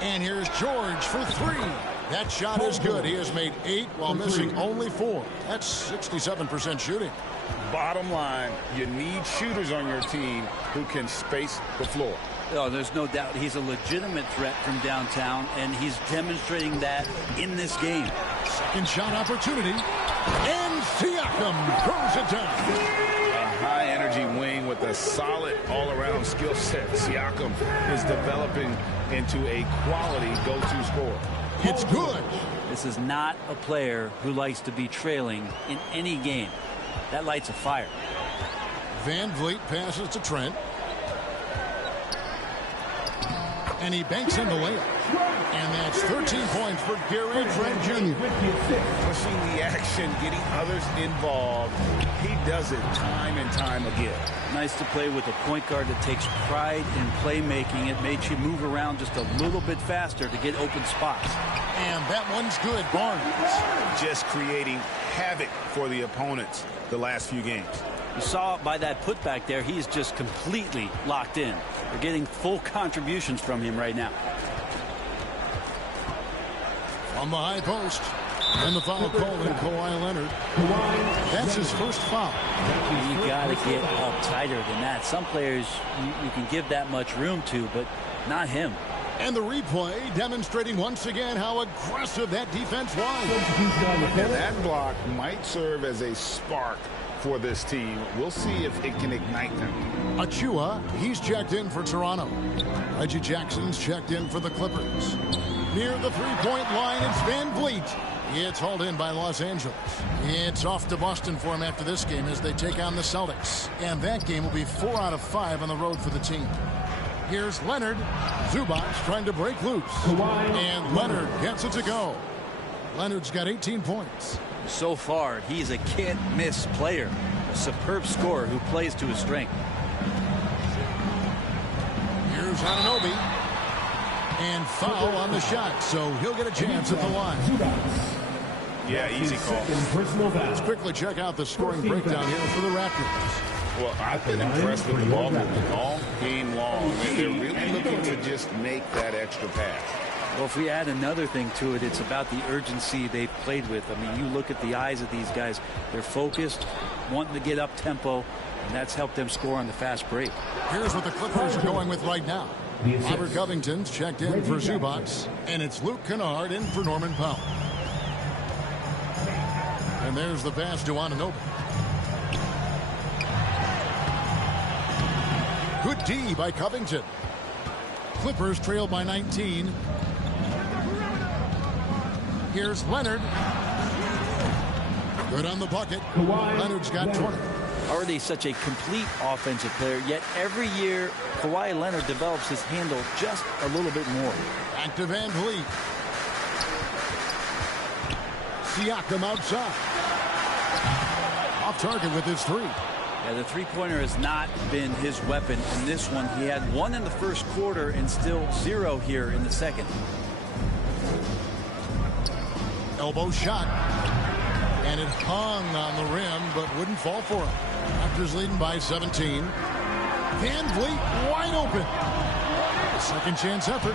And here's George for three. That shot is good. He has made 8 while missing only 4. That's 67% shooting. Bottom line, you need shooters on your team who can space the floor. Oh, there's no doubt he's a legitimate threat from downtown, and he's demonstrating that in this game. Second shot opportunity. And Siakam throws it down. High-energy wing with a solid all-around skill set. Siakam is developing into a quality go-to scorer. It's good. This is not a player who likes to be trailing in any game. That lights a fire. Van Vliet passes to Trent. And he banks in the layup. And that's 13 points for Gary Trent Jr. Pushing the action, getting others involved. He does it time and time again. Nice to play with a point guard that takes pride in playmaking. It makes you move around just a little bit faster to get open spots. And that one's good. Barnes. Just creating havoc for the opponents the last few games. You saw by that putback there, he's just completely locked in. We're getting full contributions from him right now. On the high post. And the foul called on Kawhi Leonard. That's his first foul. You got to get up tighter than that. Some players you can give that much room to, but not him. And the replay demonstrating once again how aggressive that defense was. And that block might serve as a spark for this team. We'll see if it can ignite them. Achua, he's checked in for Toronto. Reggie Jackson's checked in for the Clippers. Near the three-point line, it's Van Vliet. It's hauled in by Los Angeles. It's off to Boston for him after this game as they take on the Celtics. And that game will be 4 out of 5 on the road for the team. Here's Leonard. Zubac trying to break loose. And Leonard gets it to go. Leonard's got 18 points. So far, he's a can't-miss player. A superb scorer who plays to his strength. Here's Anunoby. And foul on the shot, so he'll get a chance at the line. Yeah, easy call. Let's quickly check out the scoring breakdown here for the Raptors. Well, I've been impressed with the ball movement all game long. And they're really looking to just make that extra pass. Well, if we add another thing to it, it's about the urgency they've played with. I mean, you look at the eyes of these guys. They're focused, wanting to get up tempo, and that's helped them score on the fast break. Here's what the Clippers are going with right now. Robert Covington's checked in for Zubac, and it's Luke Kennard in for Norman Powell. And there's the pass to Anunoby. Good D by Covington. Clippers trail by 19. Here's Leonard. Good on the bucket. Leonard's got 20. Already such a complete offensive player, yet every year Kawhi Leonard develops his handle just a little bit more. Back to Van Vliet. Siakam outside. Off target with his three. Yeah, the three-pointer has not been his weapon in this one. He had 1 in the first quarter and still 0 here in the second. Elbow shot. And it hung on the rim, but wouldn't fall for him. Raptors leading by 17. Van Vliet wide open. Second chance effort.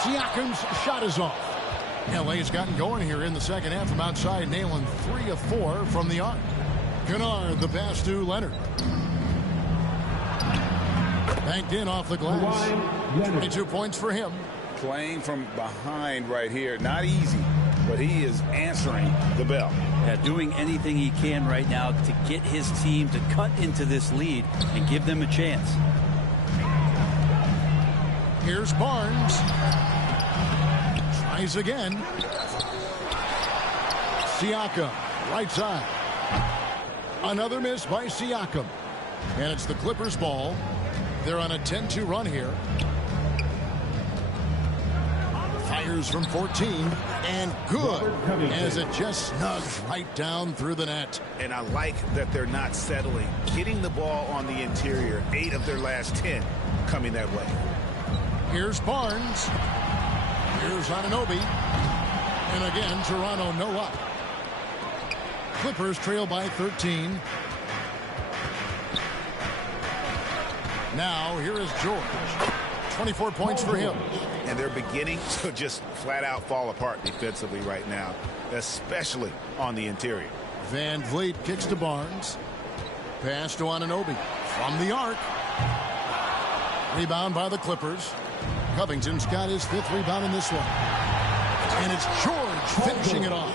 Siakam's shot is off. LA's gotten going here in the second half from outside, nailing 3 of 4 from the arc. Kennard, the pass to Leonard. Banked in off the glass. 22 points for him. Playing from behind right here. Not easy, but he is answering the bell. Yeah, doing anything he can right now to get his team to cut into this lead and give them a chance. Here's Barnes. Tries again. Siakam, right side. Another miss by Siakam. And it's the Clippers' ball. They're on a 10-2 run here. Fires from 14. And good. As it just snugs right down through the net. And I like that they're not settling. Getting the ball on the interior. 8 of their last 10 coming that way. Here's Barnes. Here's Anunoby. And again, Toronto no up. Clippers trail by 13. Now, here is George. 24 points for him. And they're beginning to just flat out fall apart defensively right now, especially on the interior. Van Vliet kicks to Barnes. Pass to Anunoby from the arc. Rebound by the Clippers. Covington's got his 5th rebound in this one. And it's George finishing it off.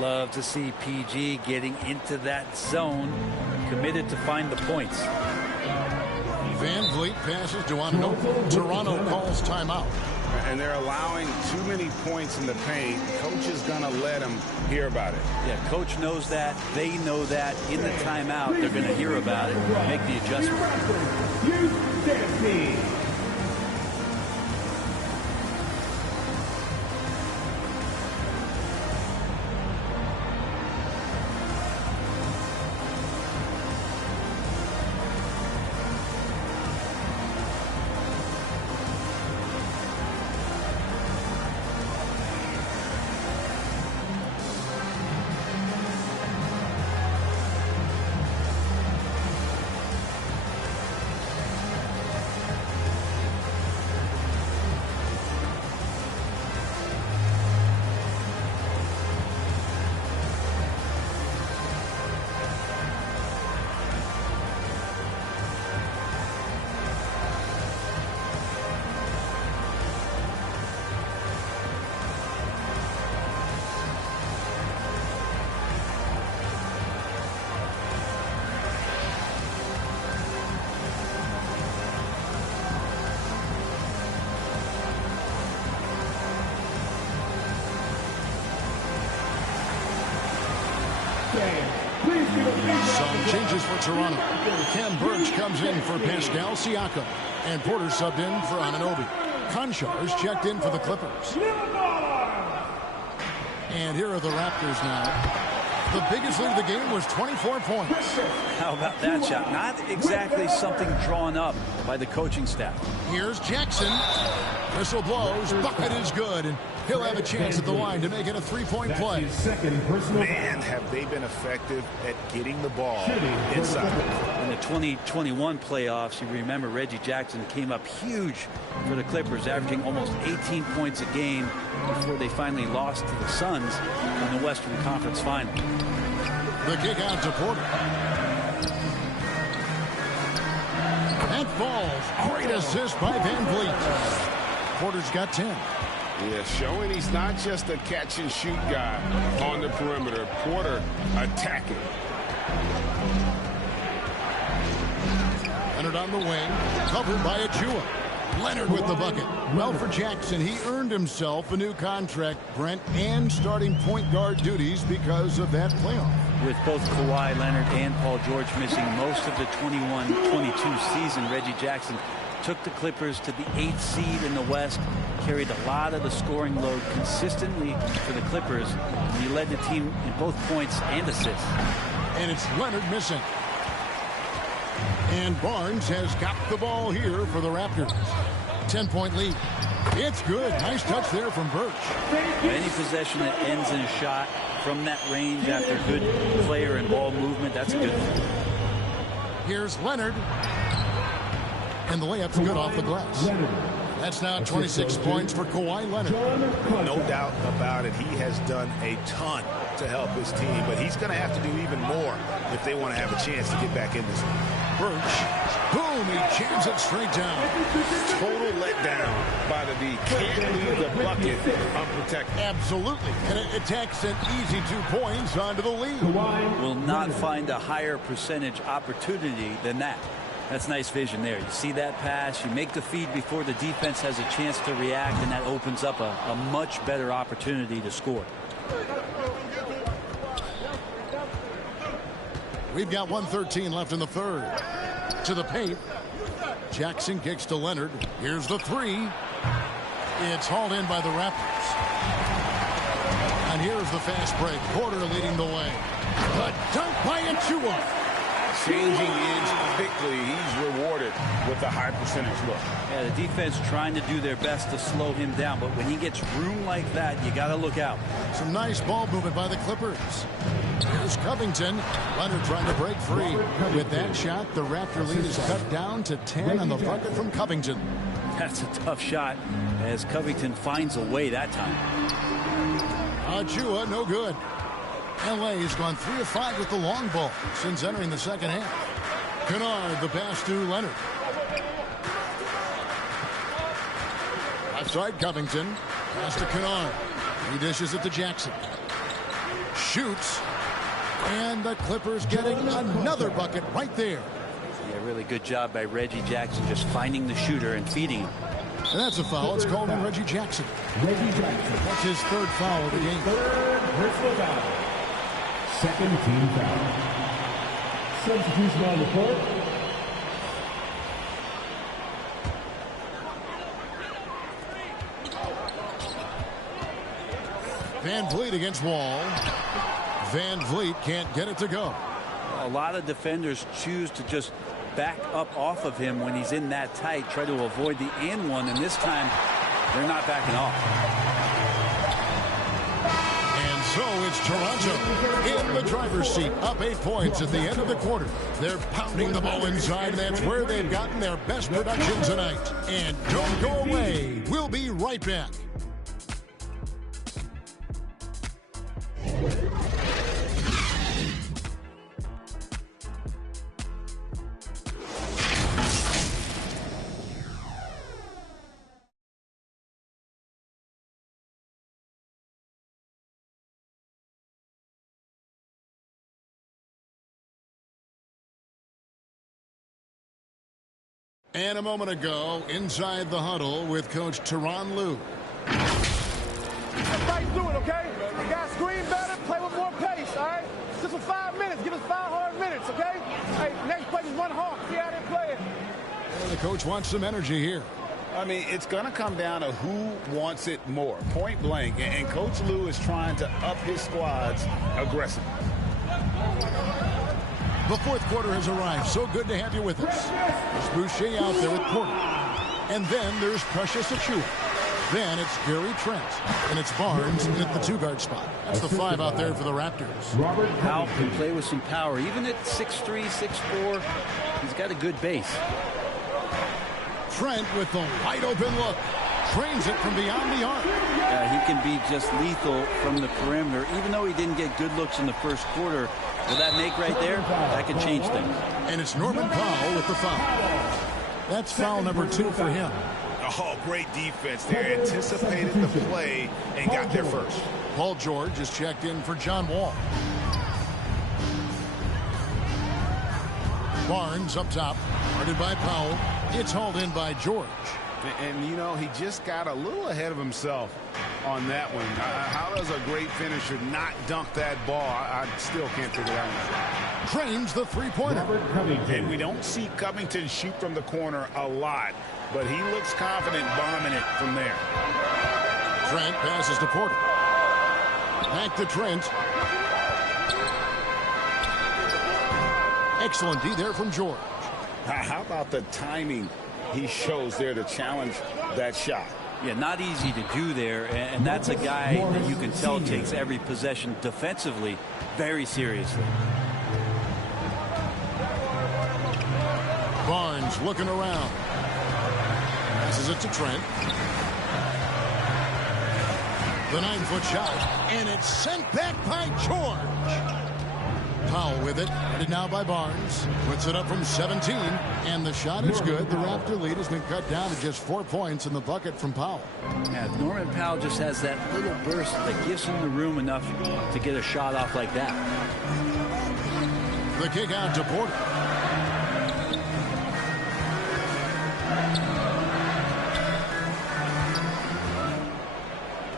Love to see PG getting into that zone, committed to find the points. Van Vliet passes to Anunoby. Toronto calls timeout. And they're allowing too many points in the paint. Coach is going to let them hear about it. Yeah, coach knows that. They know that. In the timeout, they're going to hear about it, make the adjustment. Some changes for Toronto. Ken Burge comes in for Pascal Siakam. And Porter subbed in for Anunoby. Konchar's checked in for the Clippers. And here are the Raptors now. The biggest lead of the game was 24 points. How about that shot? Not exactly something drawn up by the coaching staff. Here's Jackson. Whistle blows. Bucket is good. And he'll have a chance at the line to make it a three-point play. Man, have they been effective at getting the ball inside. In the 2021 playoffs, you remember Reggie Jackson came up huge for the Clippers, averaging almost 18 points a game before they finally lost to the Suns in the Western Conference Final. The kick out to Porter. That falls. Great assist by Van Vliet. Porter's got 10. Yeah, showing he's not just a catch-and-shoot guy on the perimeter. Porter attacking. Leonard on the wing, covered by Achua. Leonard with the bucket. Well, for Jackson, he earned himself a new contract, Brent, and starting point guard duties because of that playoff. With both Kawhi Leonard and Paul George missing most of the 21-22 season, Reggie Jackson took the Clippers to the 8th seed in the West, carried a lot of the scoring load consistently for the Clippers, and he led the team in both points and assists. And it's Leonard missing. And Barnes has got the ball here for the Raptors. 10-point lead. It's good. Nice touch there from Birch. Any possession that ends in a shot from that range after good player and ball movement, that's a good one. Here's Leonard. And the layup's good off the glass. That's now 26 points for Kawhi Leonard. No doubt about it. He has done a ton to help his team, but he's going to have to do even more if they want to have a chance to get back in this one. Birch, boom, he jams it straight down. Total letdown by the D. Can't leave the bucket unprotected. Absolutely, and it attacks an easy 2 points onto the lead. Will not find a higher percentage opportunity than that. That's nice vision there. You see that pass, you make the feed before the defense has a chance to react, and that opens up a much better opportunity to score. We've got 1:13 left in the third. To the paint. Jackson kicks to Leonard. Here's the three. It's hauled in by the Raptors. And here's the fast break. Porter leading the way. A dunk by Achua. changing ends quickly. He's rewarded with a high percentage look. Yeah, the defense trying to do their best to slow him down, but when he gets room like that, you got to look out. Some nice ball movement by the Clippers. Here's Covington. Leonard trying to break free. With that shot, the Raptor lead is cut down to 10 on the bucket from Covington. That's a tough shot as Covington finds a way that time. Achua, no good. LA has gone 3 of 5 with the long ball since entering the second half. Kennard, the pass to Leonard. Outside Covington. Pass to Kennard. He dishes it to Jackson. Shoots. And the Clippers getting another bucket right there. Yeah, really good job by Reggie Jackson just finding the shooter and feeding him. And that's a foul. It's called on Reggie Jackson. That's his third foul of the game. Third personal foul. Second team foul. Substitution on the court. Van Vliet against Wall. Van Vliet can't get it to go. A lot of defenders choose to just back up off of him when he's in that tight, try to avoid the and one, and this time they're not backing off. And so it's Toronto in the driver's seat, up 8 points at the end of the quarter. They're pounding the ball inside, and that's where they've gotten their best production tonight. And don't go away. We'll be right back. And a moment ago, inside the huddle with Coach Tyronn Lue. Let's fight through it, okay? You guys screen better, play with more pace, all right? Just for 5 minutes. Give us 5 hard minutes, okay? Hey, next play is run hard. See how they play it. And the coach wants some energy here. I mean, it's going to come down to who wants it more, point blank. And Coach Lue is trying to up his squads aggressively. The fourth quarter has arrived. So good to have you with us. There's Boucher out there with Porter. And then there's Precious Achua. Then it's Gary Trent. And it's Barnes at the 2-guard spot. That's the 5 out there for the Raptors. Powell can play with some power. Even at 6'3", 6'4", he's got a good base. Trent with the wide open look. Trains it from beyond the arc. He can be just lethal from the perimeter. Even though he didn't get good looks in the first quarter, will that make right there? That could change things. And it's Norman Powell with the foul. That's foul number 2 for him. Oh, great defense there. Anticipated the play and got there first. Paul George is checked in for John Wall. Barnes up top. Guarded by Powell. It's hauled in by George. And, you know, he just got a little ahead of himself on that one. How does a great finisher not dunk that ball? I still can't figure that one out. Trains the three-pointer. And we don't see Covington shoot from the corner a lot, but he looks confident bombing it from there. Trent passes to Porter. Back to Trent. Excellent D there from George. How about the timing he shows there to challenge that shot? Yeah, not easy to do there, and that's a guy that you can tell takes every possession defensively very seriously. Barnes looking around. Passes it to Trent. The 9-foot shot, and it's sent back by George. Powell with it, headed now by Barnes. Puts it up from 17, and the shot is good. The Raptor lead has been cut down to just 4 points in the bucket from Powell. Yeah, Norman Powell just has that little burst that gives him the room enough to get a shot off like that. The kick out to Porter.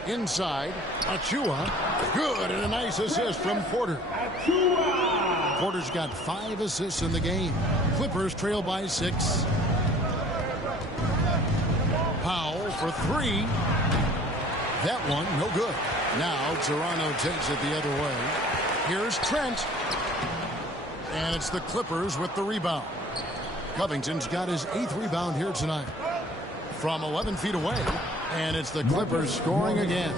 Inside, Achua. Good, and a nice assist from Porter. Porter's got 5 assists in the game. Clippers trail by 6. Powell for 3. That one, no good. Now Toronto takes it the other way. Here's Trent. And it's the Clippers with the rebound. Covington's got his 8th rebound here tonight. From 11 feet away, and it's the Clippers scoring again.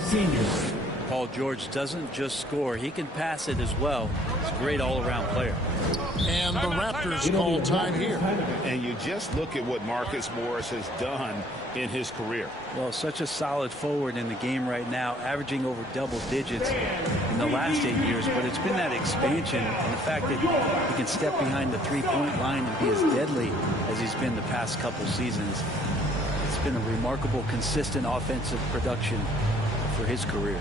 Paul George doesn't just score, he can pass it as well. He's a great all-around player. And the Raptors call time here. And you just look at what Marcus Morris has done in his career. Well, such a solid forward in the game right now, averaging over double digits in the last 8 years, but it's been that expansion and the fact that he can step behind the three-point line and be as deadly as he's been the past couple seasons. It's been a remarkable, consistent offensive production for his career.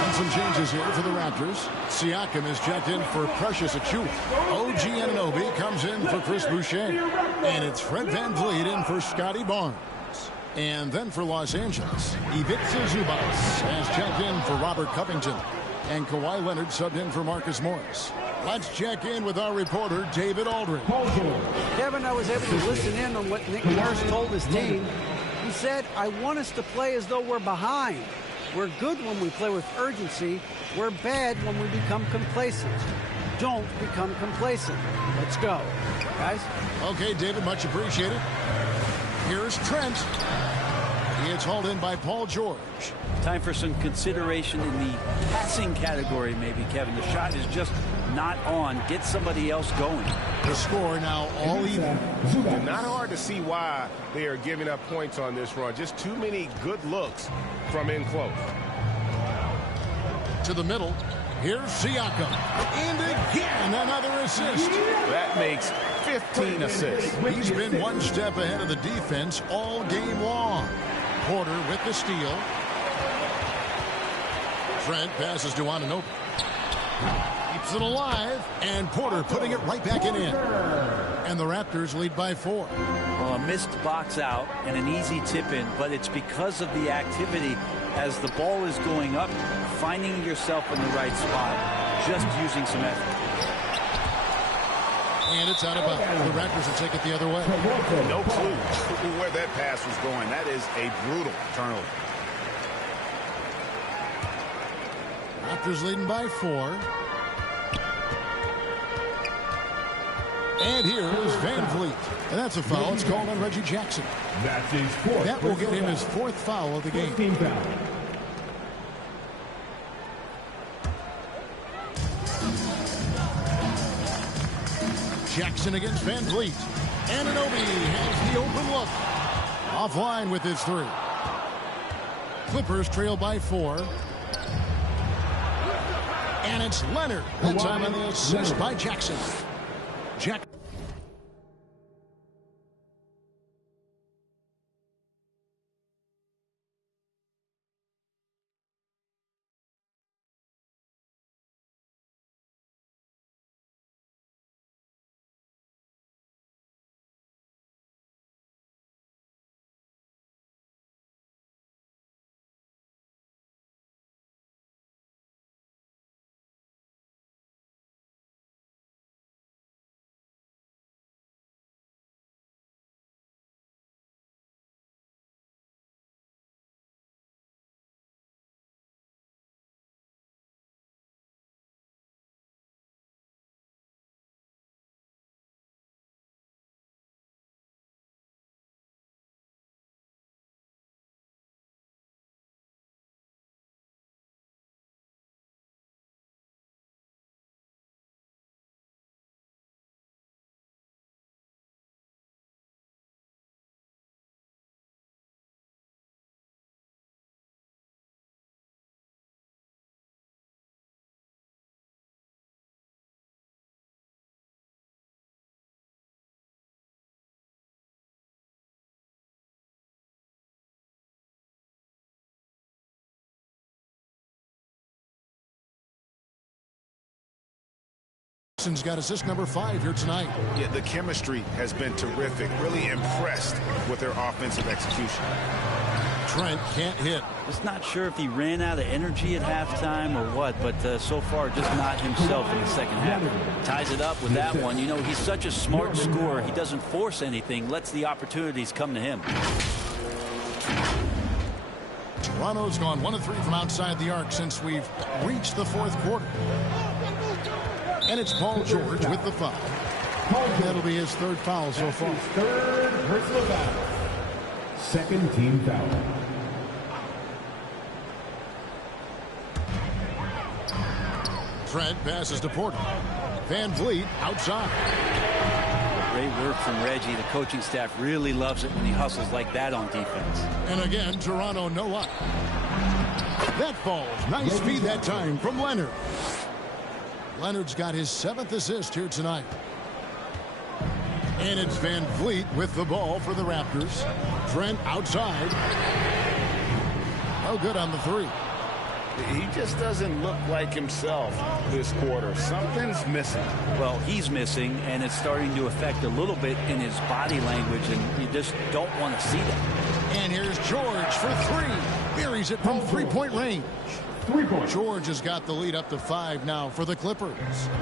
And some changes here for the Raptors. Siakam is checked in for Precious Achiuwa. OG Anunoby comes in for Chris Boucher. And it's Fred VanVleet in for Scotty Barnes. And then for Los Angeles, Ivica Zubac has checked in for Robert Covington. And Kawhi Leonard subbed in for Marcus Morris. Let's check in with our reporter, David Aldridge. Kevin, I was able to listen in on what Nick Nurse told his team. He said, I want us to play as though we're behind. We're good when we play with urgency. We're bad when we become complacent. Don't become complacent. Let's go, guys. Okay, David, much appreciated. Here's Trent. He is hauled in by Paul George. Time for some consideration in the passing category, maybe, Kevin. The shot is just not on. Get somebody else going. The score now all even. Not hard to see why they are giving up points on this run. Just too many good looks from in close. To the middle. Here's Siakam. And again, another assist. That makes 15 assists. He's been one step ahead of the defense all game long. Porter with the steal. Trent passes to Anunoby. Keeps it alive. And Porter putting it right back in. And the Raptors lead by 4. Well, a missed box out and an easy tip in, but it's because of the activity as the ball is going up, finding yourself in the right spot, just using some effort. And it's out of bounds. The Raptors will take it the other way. No clue where that pass was going. That is a brutal turnover. Raptors leading by 4. And here is VanVleet. And that's a foul. It's called on Reggie Jackson. That's his 4th. That will get him his 4th foul of the game. Jackson against VanVleet. Anunoby has the open look. Offline with his 3. Clippers trail by 4. And it's Leonard. That time on the assist by Jackson. Jackson. Jackson's got assist number 5 here tonight. Yeah, the chemistry has been terrific. Really impressed with their offensive execution. Trent can't hit. Just not sure if he ran out of energy at halftime or what, but so far just not himself in the second half. Ties it up with that one. You know, he's such a smart scorer. He doesn't force anything, lets the opportunities come to him. Toronto's gone 1 of 3 from outside the arc since we've reached the 4th quarter. And it's Paul George with the foul. That'll be his 3rd foul so far. 3rd personal foul. 2nd team foul. Trent passes to Porter. Van Vliet outside. Great work from Reggie. The coaching staff really loves it when he hustles like that on defense. And again, Toronto no luck. That falls. Nice feed that time from Leonard. Leonard's got his 7th assist here tonight. And it's Van Vliet with the ball for the Raptors. Trent outside. No good on the 3. He just doesn't look like himself this quarter. Something's missing. Well, he's missing, and it's starting to affect a little bit in his body language, and you just don't want to see that. And here's George for 3. Buries it from 3-point range. George has got the lead up to 5 now for the Clippers.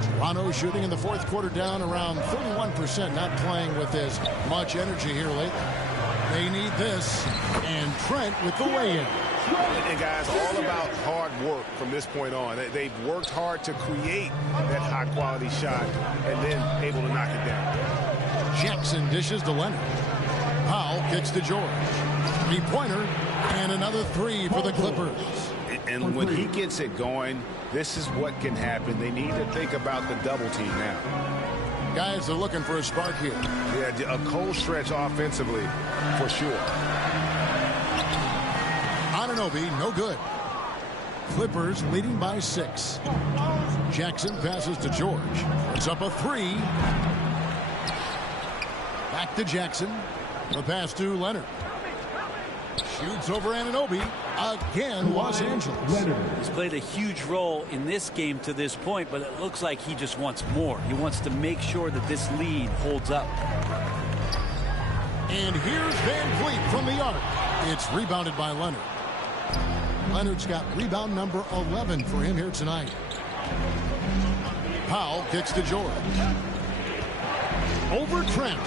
Toronto shooting in the 4th quarter down around 31%, not playing with as much energy here lately. They need this. And Trent with the lay-in. And guys, all about hard work from this point on. They've worked hard to create that high-quality shot and then able to knock it down. Jackson dishes to Leonard. Powell kicks to George. 3-pointer and another 3 for the Clippers. And when he gets it going, this is what can happen. They need to think about the double team now. Guys are looking for a spark here. Yeah, a cold stretch offensively for sure. Anunoby, no good. Clippers leading by 6. Jackson passes to George. It's up a 3. Back to Jackson. The pass to Leonard. Shoots over Anunoby. Again, Los Angeles. He's played a huge role in this game to this point, but it looks like he just wants more. He wants to make sure that this lead holds up. And here's Van Vliet from the arc. It's rebounded by Leonard. Leonard's got rebound number 11 for him here tonight. Powell kicks to George. Over Trent.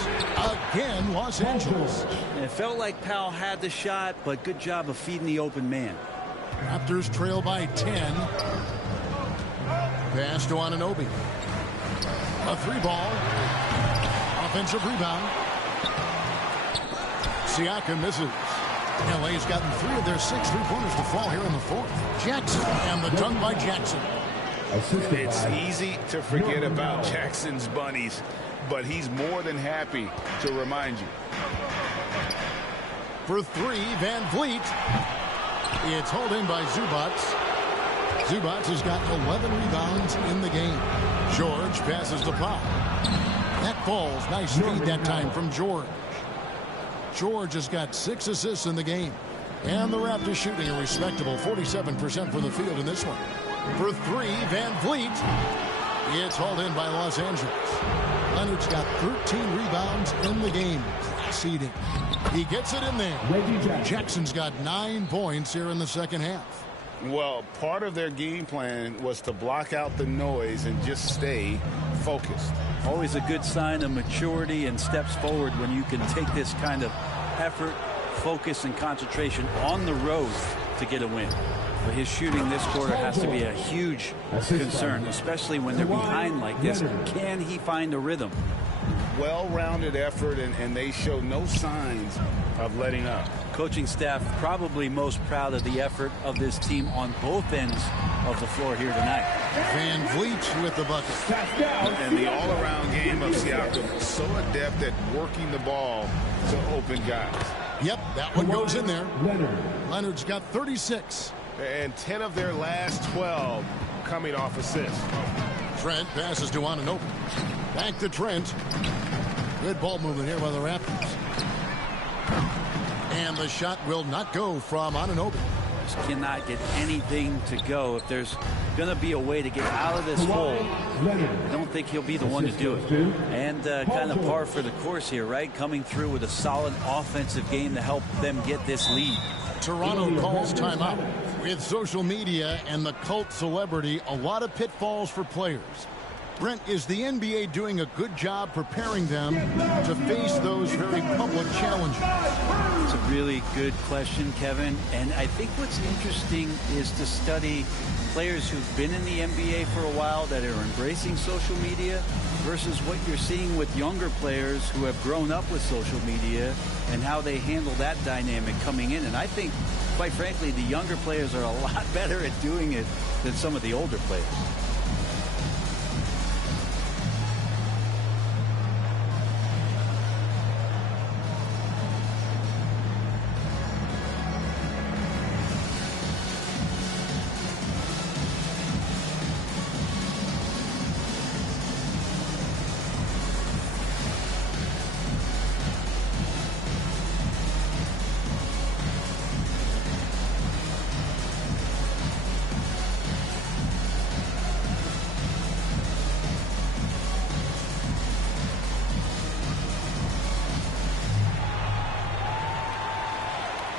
Again, Los Angeles. It felt like Powell had the shot, but good job of feeding the open man. Raptors trail by 10. Pass to Anunoby. A 3-ball. Offensive rebound. Siakam misses. LA's gotten 3 of their 6 3-pointers to fall here in the 4th. Jackson and the dunk by Jackson. It's easy to forget about Jackson's bunnies, but he's more than happy to remind you. For 3, Van Vliet. It's hauled in by Zubac. Zubac has got 11 rebounds in the game. George passes to Powell. That falls. Nice feed that time from George. George has got 6 assists in the game. And the Raptors shooting a respectable 47% from the field in this one. For 3, Van Vliet. It's hauled in by Los Angeles. Leonard's got 13 rebounds in the game. Seeding. He gets it in there. Jackson's got 9 points here in the second half. Well, part of their game plan was to block out the noise and just stay focused. Always a good sign of maturity and steps forward when you can take this kind of effort, focus, and concentration on the road to get a win. But his shooting this quarter has to be a huge concern, especially when they're behind like this. Can he find a rhythm? Well-rounded effort, and they show no signs of letting up. Coaching staff probably most proud of the effort of this team on both ends of the floor here tonight. Van Vliet with the bucket. And the all-around game of Siakam, so adept at working the ball to open guys. Yep, that one goes in there. Leonard's got 36. And 10 of their last 12 coming off assists. Trent passes to Anunoby. Back to Trent. Good ball movement here by the Raptors. And the shot will not go from Anunoby. Just cannot get anything to go. If there's going to be a way to get out of this hole. I don't think he'll be the one to do it. And kind of par for the course here, right? Coming through with a solid offensive game to help them get this lead. Toronto calls timeout. With social media and the cult celebrity, a lot of pitfalls for players. Brent, is the NBA doing a good job preparing them to face those very public challenges? It's a really good question, Kevin. And I think what's interesting is to study players who've been in the NBA for a while that are embracing social media versus what you're seeing with younger players who have grown up with social media and how they handle that dynamic coming in. And I think, quite frankly, the younger players are a lot better at doing it than some of the older players.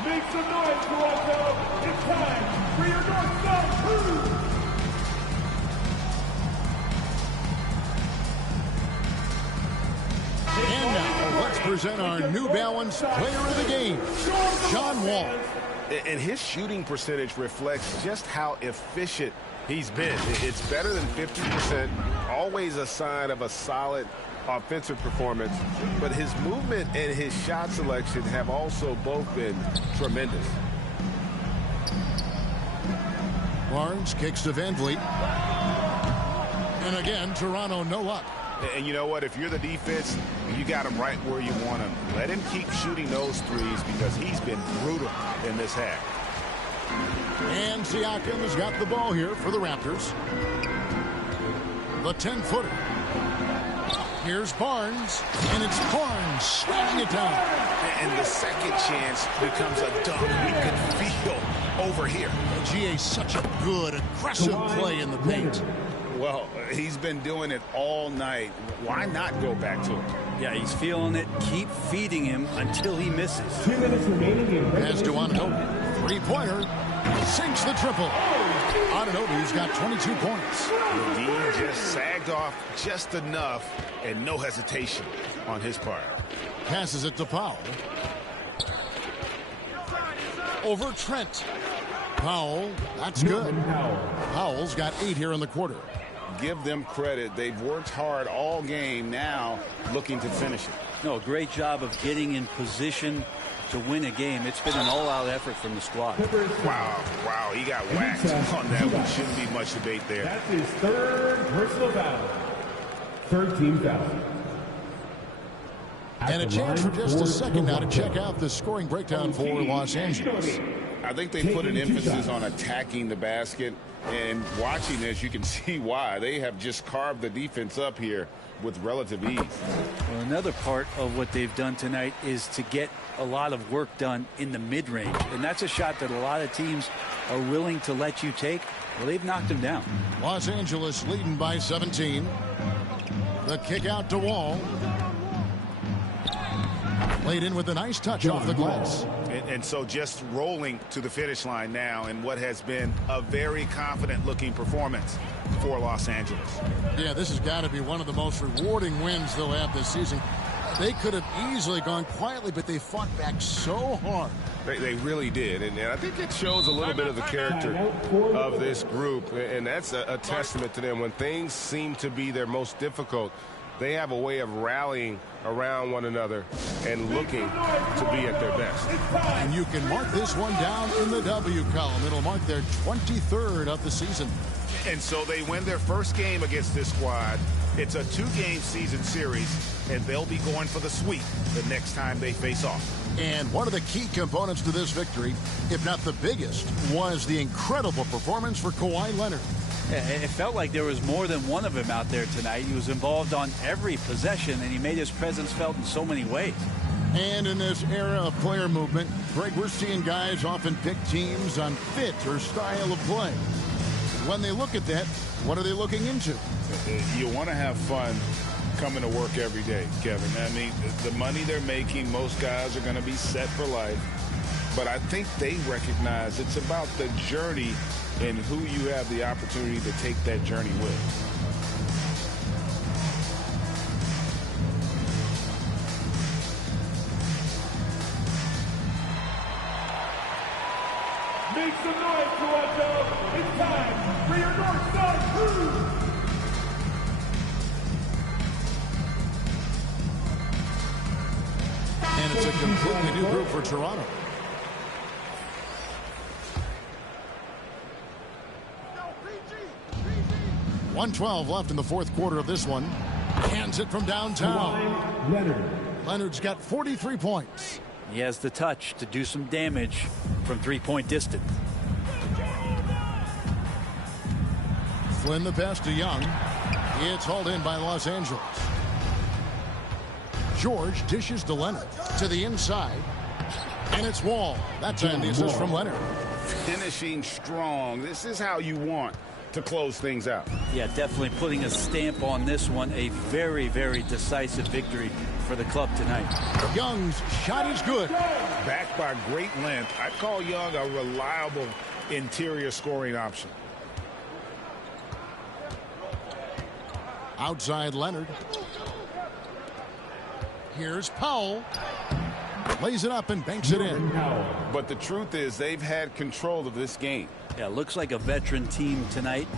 Make some noise, Toronto. It's time for your North Star Crew. And now, let's present our New Balance Player of the Game, John Wall. And his shooting percentage reflects just how efficient he's been. It's better than 50%, always a sign of a solid offensive performance, but his movement and his shot selection have also both been tremendous. Barnes kicks to Van Vliet. And again, Toronto no luck. And you know what? If you're the defense, you got him right where you want him. Let him keep shooting those threes because he's been brutal in this half. And Siakam has got the ball here for the Raptors. The 10-footer. Here's Barnes, and it's Barnes slamming it down. And the second chance becomes a dunk we can feel over here. GA, such a good, aggressive play in the paint. Well, he's been doing it all night. Why not go back to him? Yeah, he's feeling it. Keep feeding him until he misses. 2 minutes remaining in As Anunoby, three-pointer, sinks the triple. Anunoby's got 22 points. Levine just sagged off just enough, and no hesitation on his part. Passes it to Powell. Over Trent. Powell, that's good. Powell's got 8 here in the quarter. Give them credit. They've worked hard all game, now looking to finish it. No, great job of getting in position to win a game. It's been an all-out effort from the squad. Wow, he got whacked on that one. Shouldn't be much debate there. That's his third personal foul. Third team foul. And a chance for just a second now to check out the scoring breakdown for Los Angeles. I think they put an emphasis on attacking the basket, and watching this, you can see why. They have just carved the defense up here with relative ease. Well, another part of what they've done tonight is to get a lot of work done in the mid-range, and that's a shot that a lot of teams are willing to let you take. Well, they've knocked him down. Los Angeles leading by 17. The kick out to Wall. Played in with a nice touch off the glass. And so just rolling to the finish line now in what has been a very confident-looking performance for Los Angeles. Yeah, this has got to be one of the most rewarding wins they'll have this season. They could have easily gone quietly, but they fought back so hard. They really did, and I think it shows a little bit of the character of this group, and that's a testament to them. When things seem to be their most difficult, they have a way of rallying around one another and looking to be at their best. And you can mark this one down in the W column. It'll mark their 23rd of the season. And so they win their first game against this squad. It's a 2-game season series, and they'll be going for the sweep the next time they face off. And one of the key components to this victory, if not the biggest, was the incredible performance for Kawhi Leonard. It felt like there was more than one of him out there tonight. He was involved on every possession, and he made his presence felt in so many ways. And in this era of player movement, Greg, we're seeing guys often pick teams on fit or style of play. when they look at that, what are they looking into? You want to have fun coming to work every day, Kevin. I mean, the money they're making, most guys are going to be set for life. But I think they recognize it's about the journey and who you have the opportunity to take that journey with. Make some noise, Toronto. It's time for your North Star Cruise. And it's a completely new group for Toronto. .112 left in the fourth quarter of this one. Hands it from downtown. Leonard's got 43 points. He has the touch to do some damage from three-point distance. Flynn the pass to Young. It's hauled in by Los Angeles. George dishes to Leonard to the inside. And it's Wall. That time the assist from Leonard. Finishing strong. This is how you want to close things out. Yeah, definitely putting a stamp on this one. A very, very decisive victory for the club tonight. Young's shot is good. Backed by great length. I'd call Young a reliable interior scoring option. Outside Leonard. Here's Powell. Lays it up and banks it in. But the truth is they've had control of this game. Yeah, looks like a veteran team tonight.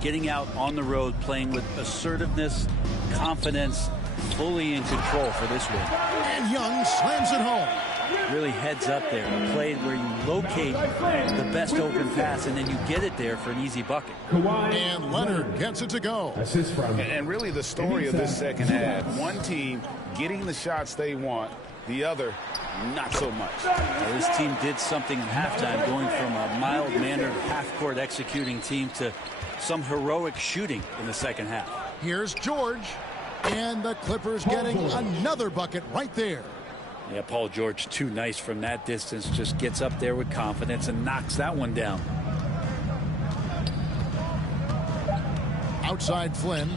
Getting out on the road, playing with assertiveness, confidence, fully in control for this win. And Young slams it home. Really heads up there. A play where you locate the best open pass and then you get it there for an easy bucket. And Leonard gets it to go. And really the story of this second half, one team getting the shots they want, the other not so much. Well, this team did something at halftime, going from a mild-mannered half-court executing team to some heroic shooting in the second half. Here's George. And the Clippers getting another bucket right there. Yeah, Paul George, too nice from that distance. Just gets up there with confidence and knocks that one down. Outside Flynn.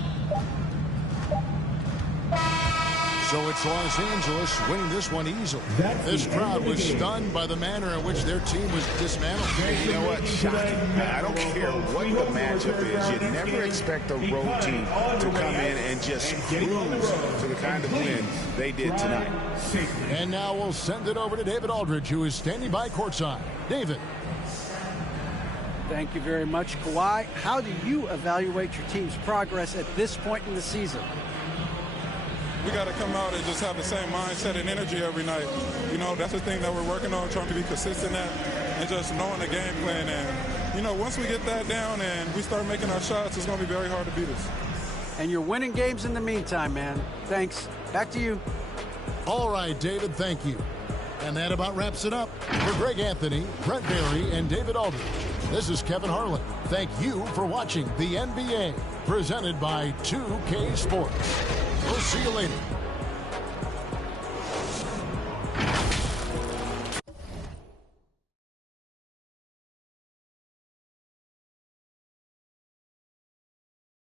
So it's Los Angeles winning this one easily. This crowd was stunned by the manner in which their team was dismantled. You know what? Shocking. I don't care what the matchup is. You never expect a road team to come in and just cruise to the kind of win they did tonight. And now we'll send it over to David Aldridge, who is standing by courtside. David. Thank you very much, Kawhi. How do you evaluate your team's progress at this point in the season? We got to come out and just have the same mindset and energy every night. You know, that's the thing that we're working on, trying to be consistent at, and just knowing the game plan. And, you know, once we get that down and we start making our shots, it's going to be very hard to beat us. And you're winning games in the meantime, man. Thanks. Back to you. All right, David, thank you. And that about wraps it up. For Greg Anthony, Brett Barry, and David Aldridge, this is Kevin Harlan. Thank you for watching the NBA, presented by 2K Sports. We'll see you later.